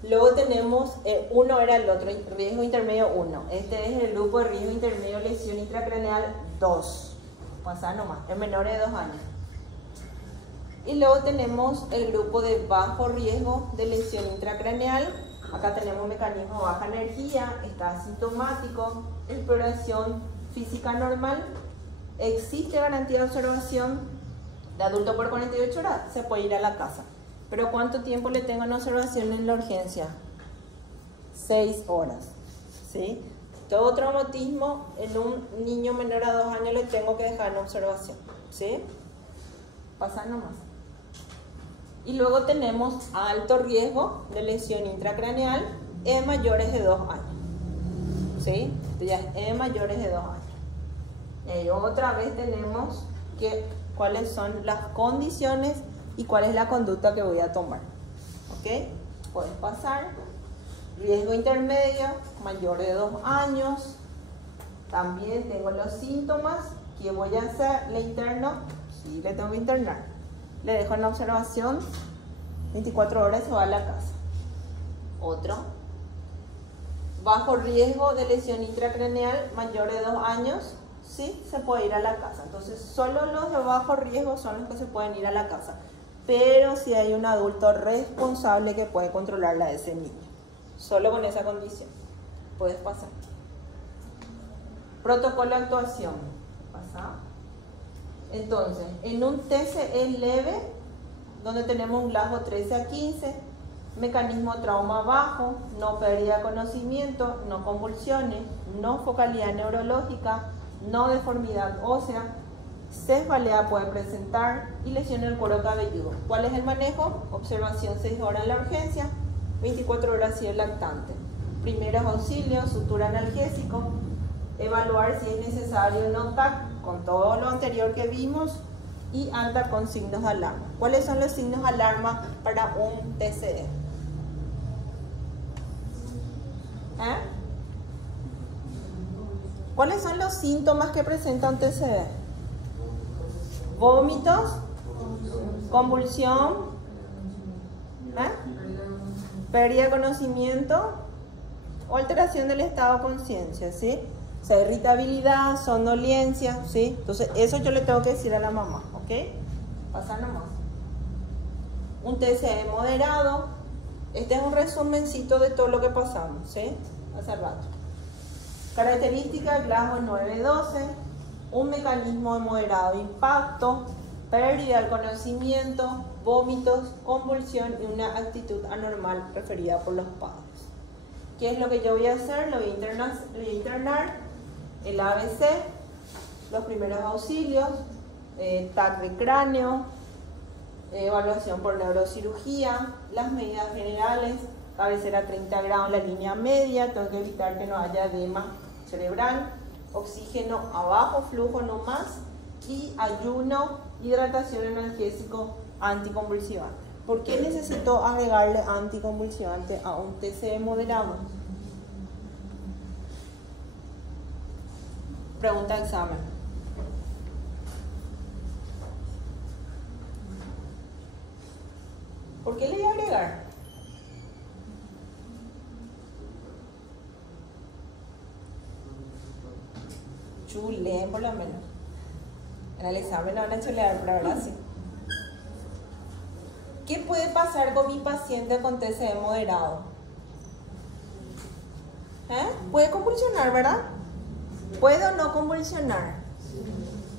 Luego tenemos, uno era el otro, riesgo intermedio 1. Este es el grupo de riesgo intermedio lesión intracraneal 2. Pasar nomás, en menores de 2 años. Y luego tenemos el grupo de bajo riesgo de lesión intracraneal. Acá tenemos mecanismo baja energía, está asintomático, exploración física normal. Existe garantía de observación de adulto por 48 horas, se puede ir a la casa. Pero ¿cuánto tiempo le tengo en observación en la urgencia? 6 horas, ¿sí? Todo traumatismo en un niño menor a 2 años le tengo que dejar en observación, ¿sí? Pasa nomás. Y luego tenemos alto riesgo de lesión intracraneal en mayores de 2 años, ¿sí? Esto ya es en mayores de 2 años. Y otra vez tenemos que cuáles son las condiciones y cuál es la conducta que voy a tomar. ¿Ok? Puedes pasar. Riesgo intermedio, mayor de 2 años. también tengo los síntomas. ¿Qué voy a hacer? ¿Le interno? Sí, le tengo que internar. Le dejo en observación 24 horas y se va a la casa. Otro. Bajo riesgo de lesión intracraneal mayor de 2 años, sí, se puede ir a la casa. Entonces, solo los de bajo riesgo son los que se pueden ir a la casa. Pero si hay un adulto responsable que puede controlarla a ese niño. Solo con esa condición. Puedes pasar. Protocolo de actuación. Pasa. Entonces, en un TCE leve, donde tenemos un GLASO 13 a 15, mecanismo trauma bajo, no pérdida de conocimiento, no convulsiones, no focalidad neurológica, no deformidad ósea, cefalea puede presentar y lesión en el cuero cabelludo. ¿Cuál es el manejo? Observación 6 horas en la urgencia, 24 horas si es lactante. Primeros auxilios, sutura analgésico, evaluar si es necesario NOTAC con todo lo anterior que vimos y alta con signos de alarma. ¿Cuáles son los signos de alarma para un TCE? ¿Cuáles son los síntomas que presenta un TCE? Vómitos, convulsión, pérdida de conocimiento o alteración del estado de conciencia, ¿sí? O sea, irritabilidad, somnolencia, ¿sí? Entonces, eso yo le tengo que decir a la mamá, ¿ok? Pasar nomás. Un TCE moderado. Este es un resumencito de todo lo que pasamos, ¿sí? Hace rato. Características, GLASO 9-12, un mecanismo de moderado impacto, pérdida del conocimiento, vómitos, convulsión y una actitud anormal referida por los padres. ¿Qué es lo que yo voy a hacer? Lo voy a internar, el ABC, los primeros auxilios, TAC de cráneo, evaluación por neurocirugía, las medidas generales, cabecera 30 grados en la línea media, tengo que evitar que no haya edema cerebral, oxígeno abajo, flujo no más, y ayuno, hidratación, analgésico, anticonvulsivante. ¿Por qué necesito agregarle anticonvulsivante a un TCE moderado? Pregunta de examen. ¿Por qué le voy a agregar? Chuleen por lo menos. En el examen no van a chulear, pero ahora sí. ¿Qué puede pasar con mi paciente con TCE moderado? Puede convulsionar, ¿verdad? ¿Puede o no convulsionar?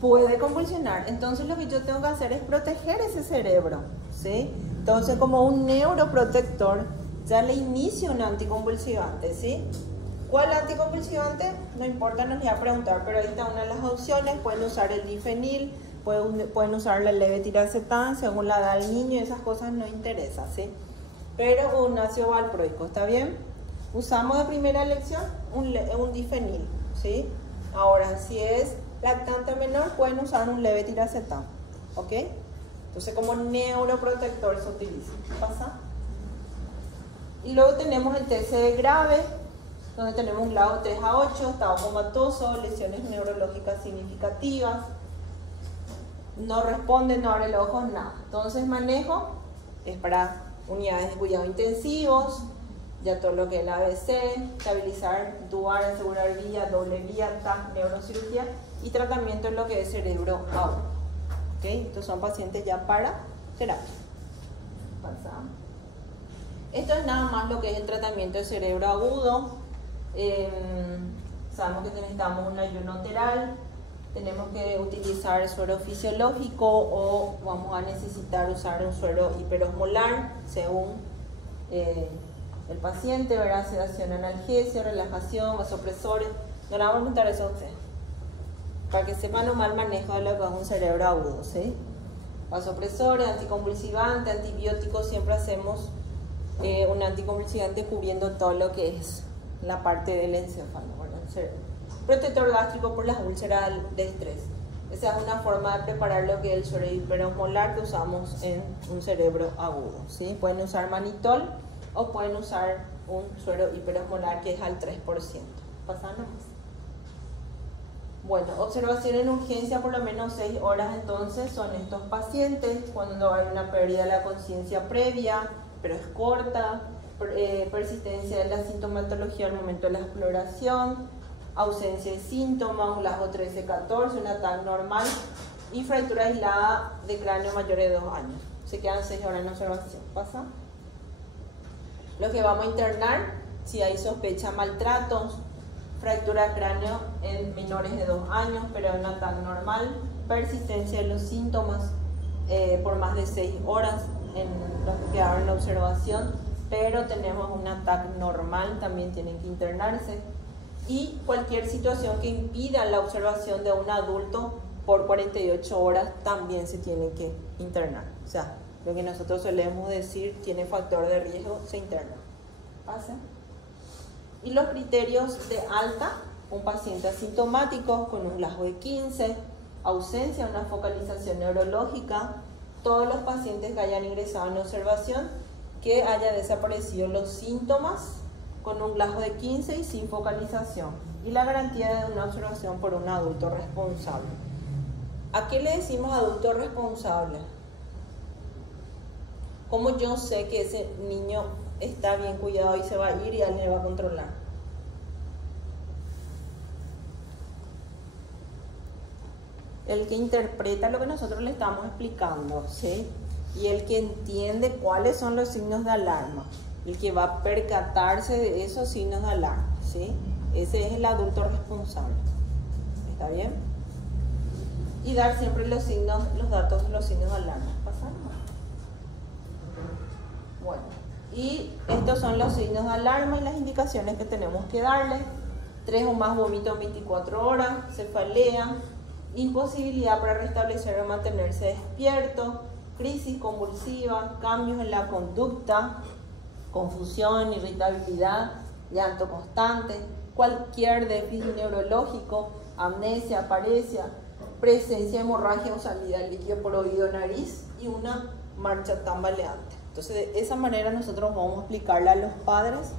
Puede convulsionar. Entonces lo que yo tengo que hacer es proteger ese cerebro, ¿sí? Entonces, como un neuroprotector, ya le inicio un anticonvulsivante, ¿sí? ¿Cuál anticonvulsivante? No importa, no les voy a preguntar, pero ahí está una de las opciones. Pueden usar el difenil, pueden usar la levetiracetam, según la edad del niño, esas cosas no interesan, ¿sí? Pero un ácido valproico, ¿está bien? Usamos de primera elección un difenil, ¿sí? Ahora, si es lactante menor, pueden usar un levetiracetam, ¿ok? Entonces, como neuroprotector se utiliza. ¿Pasa? Y luego tenemos el TCE grave, donde tenemos un GLASO 3 a 8, estado comatoso, lesiones neurológicas significativas, no responde, no abre los ojos, nada. Entonces, manejo es para unidades de cuidado intensivos, ya todo lo que es el ABC, estabilizar, dual, asegurar vía, doble vía, TAC, neurocirugía y tratamiento en lo que es cerebro agudo. ¿Ok? Estos son pacientes ya para terapia. Pasamos. Esto es nada más lo que es el tratamiento de cerebro agudo. Sabemos que necesitamos un ayuno enteral, tenemos que utilizar suero fisiológico o vamos a necesitar usar un suero hiperosmolar según el paciente, ¿verdad? Sedación, analgesia, relajación, vasopresores. No le vamos a preguntar eso a usted, para que sepan lo mal manejo de lo que es un cerebro agudo, ¿sí? Vasopresores, anticonvulsivantes, antibióticos, siempre hacemos un anticonvulsivante cubriendo todo lo que es la parte del encéfalo, ¿verdad? Protector gástrico por las úlceras de estrés. Esa es una forma de preparar lo que es el suero hiperosmolar que usamos en un cerebro agudo, ¿sí? Pueden usar manitol o pueden usar un suero hiperosmolar que es al 3%. Pasamos. Bueno, observación en urgencia por lo menos 6 horas entonces son estos pacientes cuando hay una pérdida de la conciencia previa, pero es corta, persistencia de la sintomatología al momento de la exploración, ausencia de síntomas, las O13-14, un ataque normal y fractura aislada de cráneo mayor de 2 años. Se quedan 6 horas en observación. ¿Pasa? Lo que vamos a internar, si hay sospecha de maltratos, fractura de cráneo en menores de 2 años, pero en un ataque normal, persistencia de los síntomas por más de 6 horas en los que quedaron en la observación, pero tenemos un ataque normal, también tienen que internarse. Y cualquier situación que impida la observación de un adulto por 48 horas también se tiene que internar. O sea, lo que nosotros solemos decir tiene factor de riesgo, se interna. ¿Pasa? Y los criterios de alta, un paciente asintomático con un Glasgow de 15, ausencia de una focalización neurológica, todos los pacientes que hayan ingresado en observación, que haya desaparecido los síntomas con un Glasgow de 15 y sin focalización, y la garantía de una observación por un adulto responsable. ¿A qué le decimos adulto responsable? ¿Cómo yo sé que ese niño está bien cuidado y se va a ir y alguien le va a controlar? El que interpreta lo que nosotros le estamos explicando, ¿sí? Y el que entiende cuáles son los signos de alarma, el que va a percatarse de esos signos de alarma, ¿sí? Ese es el adulto responsable. ¿Está bien? Y dar siempre los signos, los datos de los signos de alarma. ¿Pasaron? Bueno, y estos son los signos de alarma y las indicaciones que tenemos que darle. 3 o más vómitos en 24 horas, cefalea, imposibilidad para restablecer o mantenerse despierto, crisis convulsiva, cambios en la conducta, confusión, irritabilidad, llanto constante, cualquier déficit neurológico, amnesia, paresia, presencia de hemorragia o salida de líquido por oído o nariz y una marcha tambaleante. Entonces, de esa manera nosotros vamos a explicarle a los padres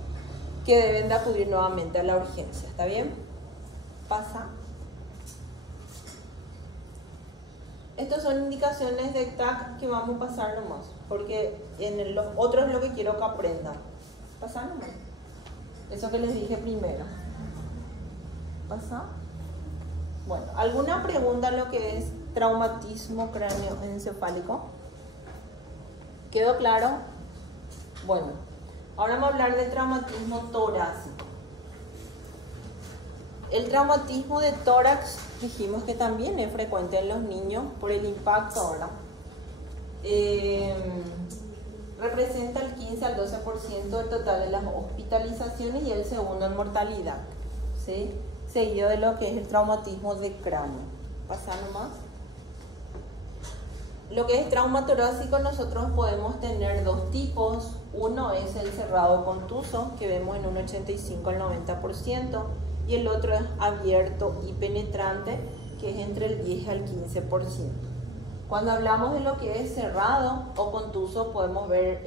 que deben de acudir nuevamente a la urgencia. ¿Está bien? Pasa. Estas son indicaciones de TAC que vamos a pasar nomás, porque en los otros es lo que quiero que aprendan. Pasa nomás. Eso que les dije primero. Pasa. Bueno, ¿alguna pregunta en lo que es traumatismo cráneoencefálico? ¿Quedó claro? Bueno, ahora vamos a hablar del traumatismo torácico. El traumatismo de tórax dijimos que también es frecuente en los niños por el impacto, ¿verdad? Representa el 15 al 12% del total de las hospitalizaciones y el segundo en mortalidad, ¿sí? Seguido de lo que es el traumatismo de cráneo. Pasa nomás. Lo que es trauma torácico, nosotros podemos tener 2 tipos. Uno es el cerrado contuso, que vemos en un 85 al 90%, y el otro es abierto y penetrante, que es entre el 10 al 15%. Cuando hablamos de lo que es cerrado o contuso, podemos ver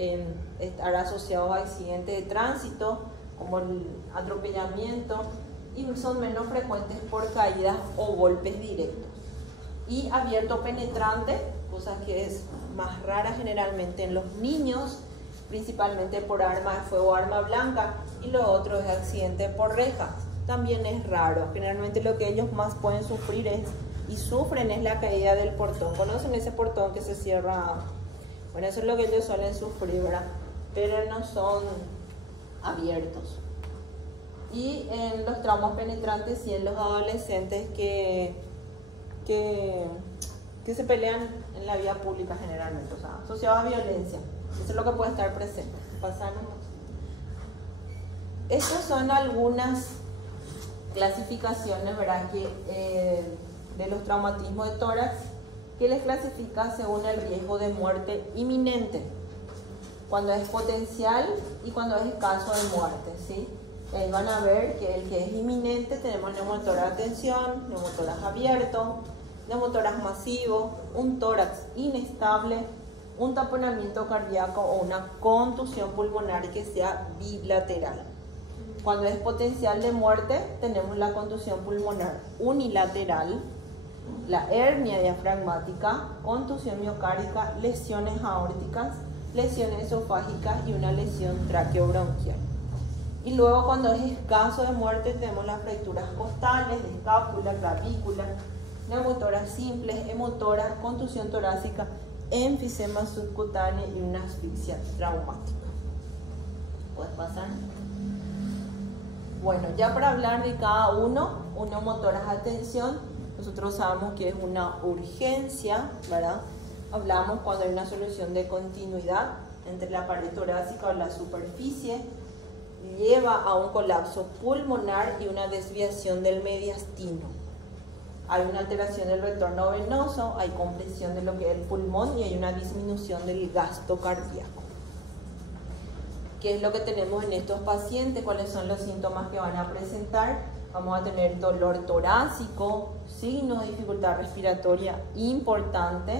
estar asociados a accidentes de tránsito, como el atropellamiento, y son menos frecuentes por caídas o golpes directos. Y abierto penetrante, cosa que es más rara generalmente en los niños, principalmente por arma de fuego o arma blanca, y lo otro es accidente por rejas. También es raro, generalmente lo que ellos más pueden sufrir y sufren es la caída del portón. ¿Conocen ese portón que se cierra? Bueno, eso es lo que ellos suelen sufrir, ¿verdad? Pero no son abiertos. Y en los traumas penetrantes y en los adolescentes que se pelean en la vía pública generalmente, o sea, asociados a violencia. Eso es lo que puede estar presente. Pasamos. Estas son algunas clasificaciones, ¿verdad? De los traumatismos de tórax, que les clasifica según el riesgo de muerte inminente, cuando es potencial y cuando es caso de muerte, ¿sí? Ahí van a ver que el que es inminente tenemos neumotórax de tensión, neumotórax abierto, neumotórax masivo, un tórax inestable, un taponamiento cardíaco o una contusión pulmonar que sea bilateral. Cuando es potencial de muerte, tenemos la contusión pulmonar unilateral, la hernia diafragmática, contusión miocárdica, lesiones aórticas, lesiones esofágicas y una lesión traqueobronquial. Y luego, cuando es escaso de muerte, tenemos las fracturas costales, de escápula, clavícula, neumotoras simples, hemotoras, contusión torácica, enfisema subcutáneo y una asfixia traumática. ¿Puedes pasar? Bueno, ya para hablar de cada uno, un neumotoras, atención, nosotros sabemos que es una urgencia, ¿verdad? Hablamos cuando hay una solución de continuidad entre la pared torácica o la superficie, lleva a un colapso pulmonar y una desviación del mediastino. Hay una alteración del retorno venoso, hay compresión de lo que es el pulmón y hay una disminución del gasto cardíaco. ¿Qué es lo que tenemos en estos pacientes? ¿Cuáles son los síntomas que van a presentar? Vamos a tener dolor torácico, signos de dificultad respiratoria importante,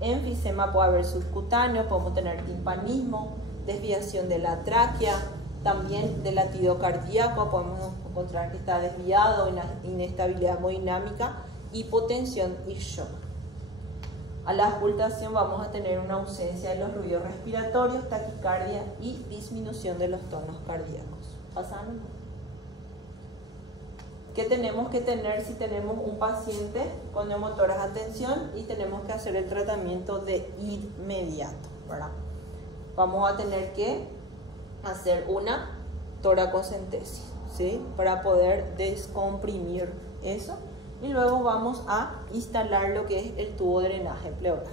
enfisema puede haber subcutáneo, podemos tener timpanismo, desviación de la tráquea, también del latido cardíaco, podemos encontrar que está desviado, inestabilidad hemodinámica, hipotensión y shock. A la auscultación vamos a tener una ausencia de los ruidos respiratorios, taquicardia y disminución de los tonos cardíacos. ¿Pasamos? ¿Qué tenemos que tener si tenemos un paciente con neumotoras, atención, y tenemos que hacer el tratamiento de inmediato, ¿verdad? Vamos a tener que hacer una toracocentesis, ¿sí? Para poder descomprimir eso. Y luego vamos a instalar lo que es el tubo de drenaje pleural,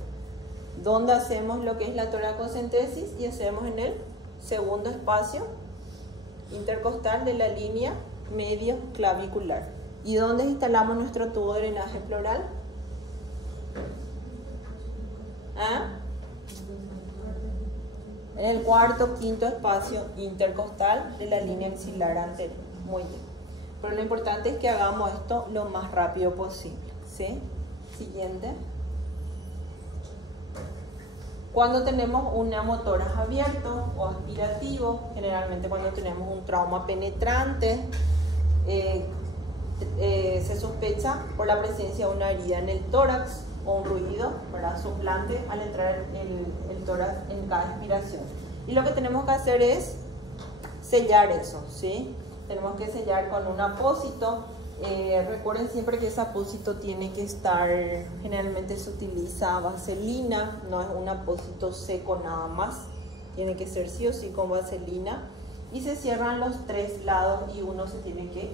donde hacemos lo que es la toracocentesis y hacemos en el segundo espacio intercostal de la línea medio clavicular. ¿Y dónde instalamos nuestro tubo de drenaje pleural? ¿Ah? En el cuarto, quinto espacio intercostal de la línea axilar anterior. Muy bien. Pero lo importante es que hagamos esto lo más rápido posible, ¿sí? Siguiente. Cuando tenemos un neumotoras abierto o aspirativo, generalmente cuando tenemos un trauma penetrante, se sospecha por la presencia de una herida en el tórax o un ruido, ¿verdad?, soplante al entrar el tórax en cada expiración. Y lo que tenemos que hacer es sellar eso, ¿sí? Tenemos que sellar con un apósito. Recuerden siempre que ese apósito tiene que estar, generalmente se utiliza vaselina, no es un apósito seco nada más, tiene que ser sí o sí con vaselina, y se cierran los tres lados y uno se tiene que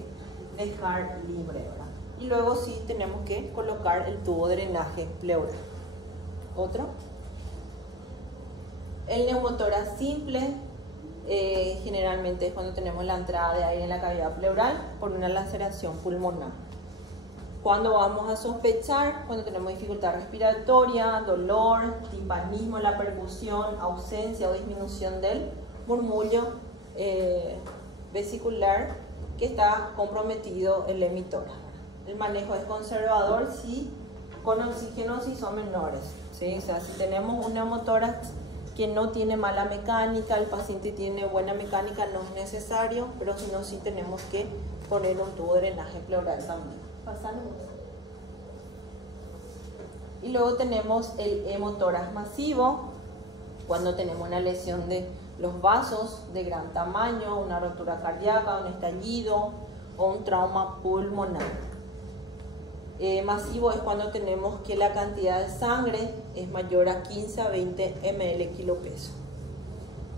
dejar libre, ¿verdad? Y luego sí tenemos que colocar el tubo de drenaje pleural. Otro. El neumotoras simple. Generalmente es cuando tenemos la entrada de aire en la cavidad pleural por una laceración pulmonar. Cuando vamos a sospechar, cuando tenemos dificultad respiratoria, dolor, timpanismo en la percusión, ausencia o disminución del murmullo vesicular, que está comprometido el emitora. El manejo es conservador si con oxígeno si son menores, ¿sí? O sea, si tenemos un neumotórax que no tiene mala mecánica, el paciente tiene buena mecánica, no es necesario, pero si no, sí tenemos que poner un tubo de drenaje pleural también. Pasamos. Y luego tenemos el hemotórax masivo, cuando tenemos una lesión de los vasos de gran tamaño, una rotura cardíaca, un estallido o un trauma pulmonar. Masivo es cuando tenemos que la cantidad de sangre es mayor a 15 a 20 ml kilo peso.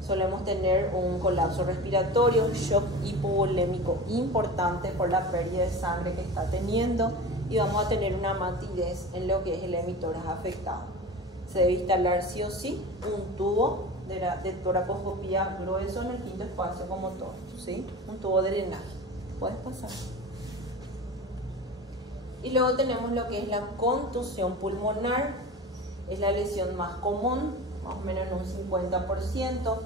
Solemos tener un colapso respiratorio, shock hipovolémico importante por la pérdida de sangre que está teniendo, y vamos a tener una matidez en lo que es el emitórax afectado. Se debe instalar sí o sí un tubo de toracoscopía grueso en el quinto espacio como todo, ¿sí? Un tubo de drenaje. ¿Puedes pasar? Y luego tenemos lo que es la contusión pulmonar. Es la lesión más común, más o menos en un 50%,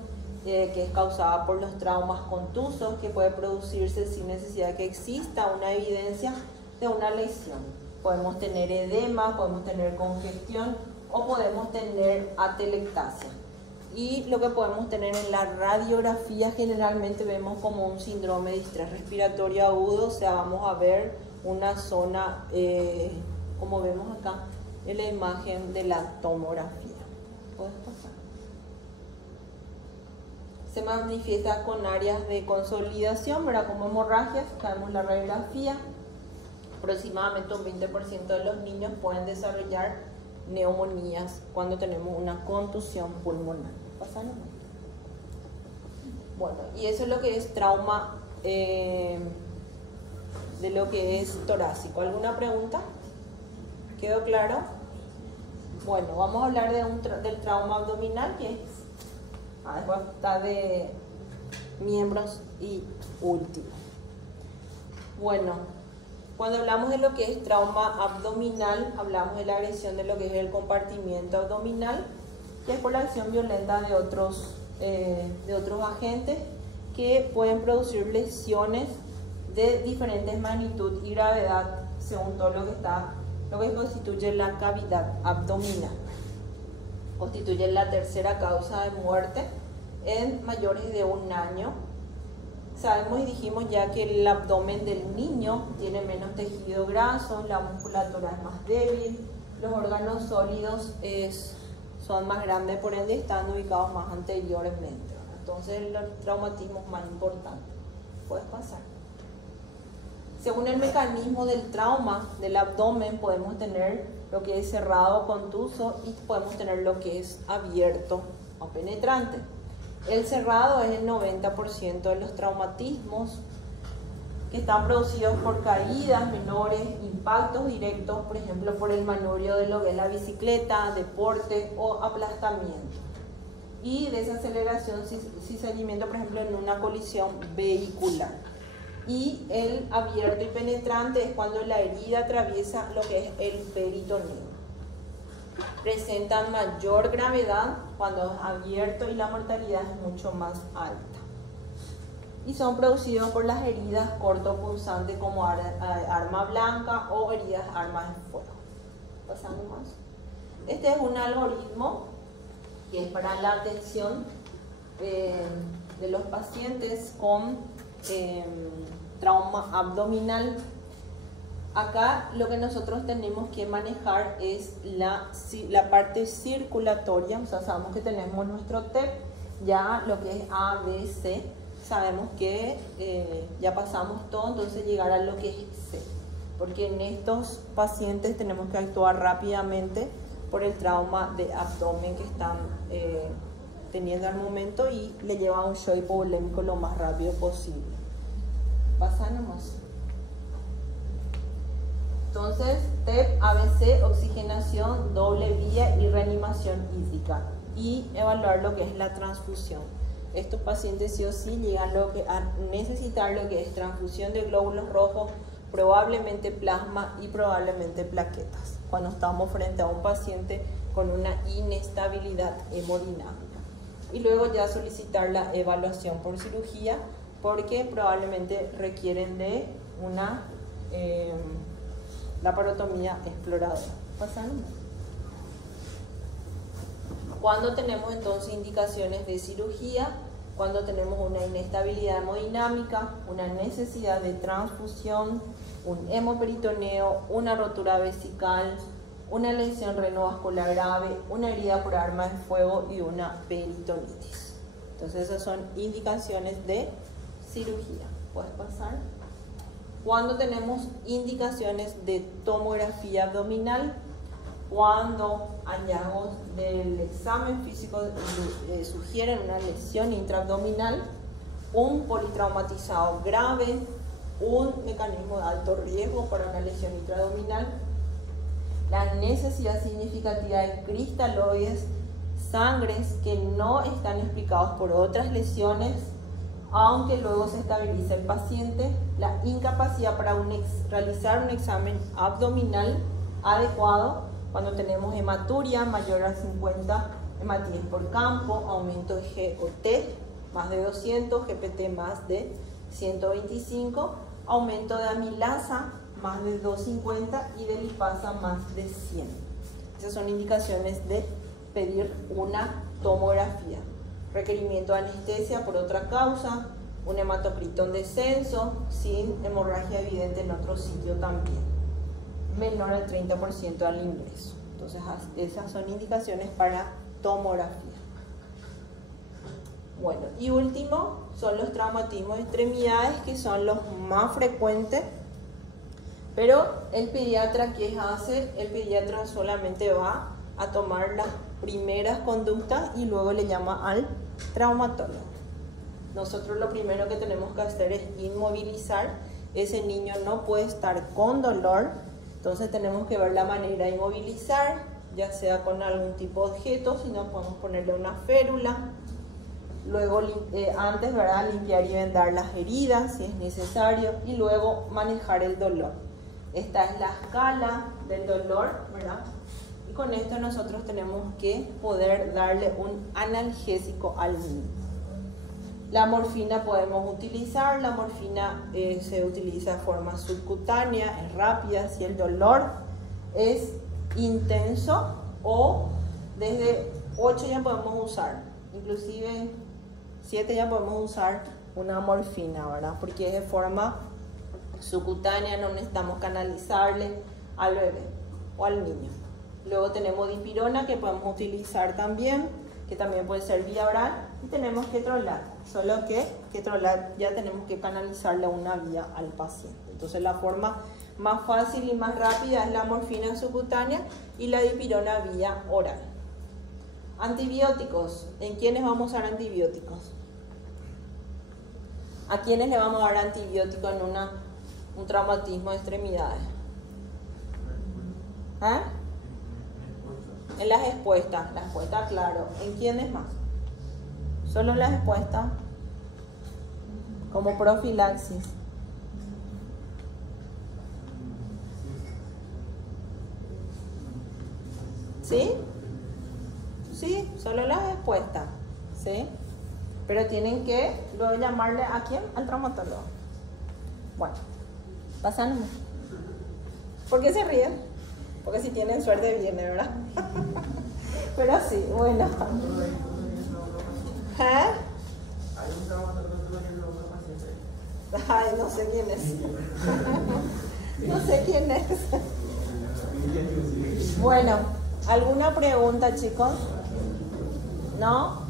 que es causada por los traumas contusos, que puede producirse sin necesidad de que exista una evidencia de una lesión. Podemos tener edema, podemos tener congestión o podemos tener atelectasia. Y lo que podemos tener en la radiografía generalmente vemos como un síndrome de distrés respiratorio agudo, o sea, vamos a ver una zona, como vemos acá en la imagen de la tomografía. ¿Puedes pasar? Se manifiesta con áreas de consolidación, ¿verdad? Como hemorragias, vemos la radiografía. Aproximadamente un 20% de los niños pueden desarrollar neumonías cuando tenemos una contusión pulmonar. ¿Pasamos? Bueno, y eso es lo que es trauma de lo que es torácico. ¿Alguna pregunta? ¿Quedó claro? Bueno, vamos a hablar del trauma abdominal, que es después está de miembros y último. Bueno, cuando hablamos de lo que es trauma abdominal, hablamos de la agresión de lo que es el compartimiento abdominal, que es por la acción violenta de otros agentes que pueden producir lesiones de diferentes magnitud y gravedad según todo lo que constituye la cavidad abdominal. Constituye la tercera causa de muerte en mayores de 1 año. Sabemos y dijimos ya que el abdomen del niño tiene menos tejido graso, la musculatura es más débil, los órganos sólidos son más grandes, por ende están ubicados más anteriormente. Entonces el traumatismo es más importante. Puedes pasar. Según el mecanismo del trauma del abdomen podemos tener lo que es cerrado, contuso, y podemos tener lo que es abierto o penetrante. El cerrado es el 90% de los traumatismos que están producidos por caídas menores, impactos directos, por ejemplo, por el manubrio de lo que es la bicicleta, deporte o aplastamiento. Y desaceleración, cizañimiento, por ejemplo, en una colisión vehicular. Y el abierto y penetrante es cuando la herida atraviesa lo que es el peritoneo. Presentan mayor gravedad cuando es abierto y la mortalidad es mucho más alta. Y son producidos por las heridas cortopunzantes como arma blanca o heridas armas de fuego. Pasamos más. Este es un algoritmo que es para la atención de los pacientes con trauma abdominal. Acá lo que nosotros tenemos que manejar es la parte circulatoria, o sea, sabemos que tenemos nuestro TEP, ya lo que es A, B, C, sabemos que ya pasamos todo, entonces llegar a lo que es C, porque en estos pacientes tenemos que actuar rápidamente por el trauma de abdomen que están teniendo al momento y le lleva a un shock hipovolémico lo más rápido posible. Pasamos. Entonces, TEP, ABC, oxigenación, doble vía y reanimación hídrica. Y evaluar lo que es la transfusión. Estos pacientes sí o sí llegan a necesitar lo que es transfusión de glóbulos rojos, probablemente plasma y probablemente plaquetas, cuando estamos frente a un paciente con una inestabilidad hemodinámica. Y luego ya solicitar la evaluación por cirugía, porque probablemente requieren de una laparotomía exploradora. Pasamos. Cuando tenemos entonces indicaciones de cirugía, cuando tenemos una inestabilidad hemodinámica, una necesidad de transfusión, un hemoperitoneo, una rotura vesical, una lesión renovascular grave, una herida por arma de fuego y una peritonitis. Entonces esas son indicaciones de cirugía. ¿Puedes pasar? Cuando tenemos indicaciones de tomografía abdominal, cuando hallazgos del examen físico sugieren una lesión intraabdominal, un politraumatizado grave, un mecanismo de alto riesgo para una lesión intraabdominal, la necesidad significativa de cristaloides, sangres que no están explicados por otras lesiones, aunque luego se estabiliza el paciente, la incapacidad para realizar un examen abdominal adecuado, cuando tenemos hematuria mayor a 50 hematíes por campo, aumento de GOT más de 200, GPT más de 125, aumento de amilasa más de 250 y de lipasa más de 100. Esas son indicaciones de pedir una tomografía. Requerimiento de anestesia por otra causa, un hematocrit en descenso, sin hemorragia evidente en otro sitio también, menor al 30% al ingreso. Entonces esas son indicaciones para tomografía. Bueno, y último son los traumatismos de extremidades, que son los más frecuentes, pero el pediatra, ¿qué hace? El pediatra solamente va a tomar las primeras conductas y luego le llama al traumatólogo. Nosotros lo primero que tenemos que hacer es inmovilizar. Ese niño no puede estar con dolor, entonces tenemos que ver la manera de inmovilizar, ya sea con algún tipo de objeto, si no podemos ponerle una férula. Luego, antes, ¿verdad?, limpiar y vendar las heridas si es necesario, y luego manejar el dolor. Esta es la escala del dolor, ¿verdad? Y con esto nosotros tenemos que poder darle un analgésico al niño. La morfina podemos utilizar, la morfina se utiliza de forma subcutánea, es rápida, si el dolor es intenso, o desde 8 ya podemos usar, inclusive 7 ya podemos usar una morfina, ¿verdad? Porque es de forma subcutánea, no necesitamos canalizarle al bebé o al niño. Luego tenemos dipirona, que podemos utilizar también, que también puede ser vía oral, y tenemos ketorolac, solo que ketorolac ya tenemos que canalizarle una vía al paciente. Entonces la forma más fácil y más rápida es la morfina subcutánea y la dipirona vía oral. Antibióticos. ¿En quiénes vamos a dar antibióticos? ¿A quiénes le vamos a dar antibiótico en un traumatismo de extremidades? ¿Ah? En las expuestas, claro. ¿En quiénes más? Solo en las expuestas, como profilaxis. ¿Sí? Sí, solo las expuestas, ¿sí? Pero tienen que luego llamarle ¿a quién? Al traumatólogo. Bueno, pasan. ¿Por qué se ríen? Porque si tienen suerte viene, ¿verdad? Pero sí, bueno. ¿Eh? Hay un traumatólogo que lo otro paciente. Ay, no sé quién es. No sé quién es. Bueno, ¿alguna pregunta, chicos? ¿No?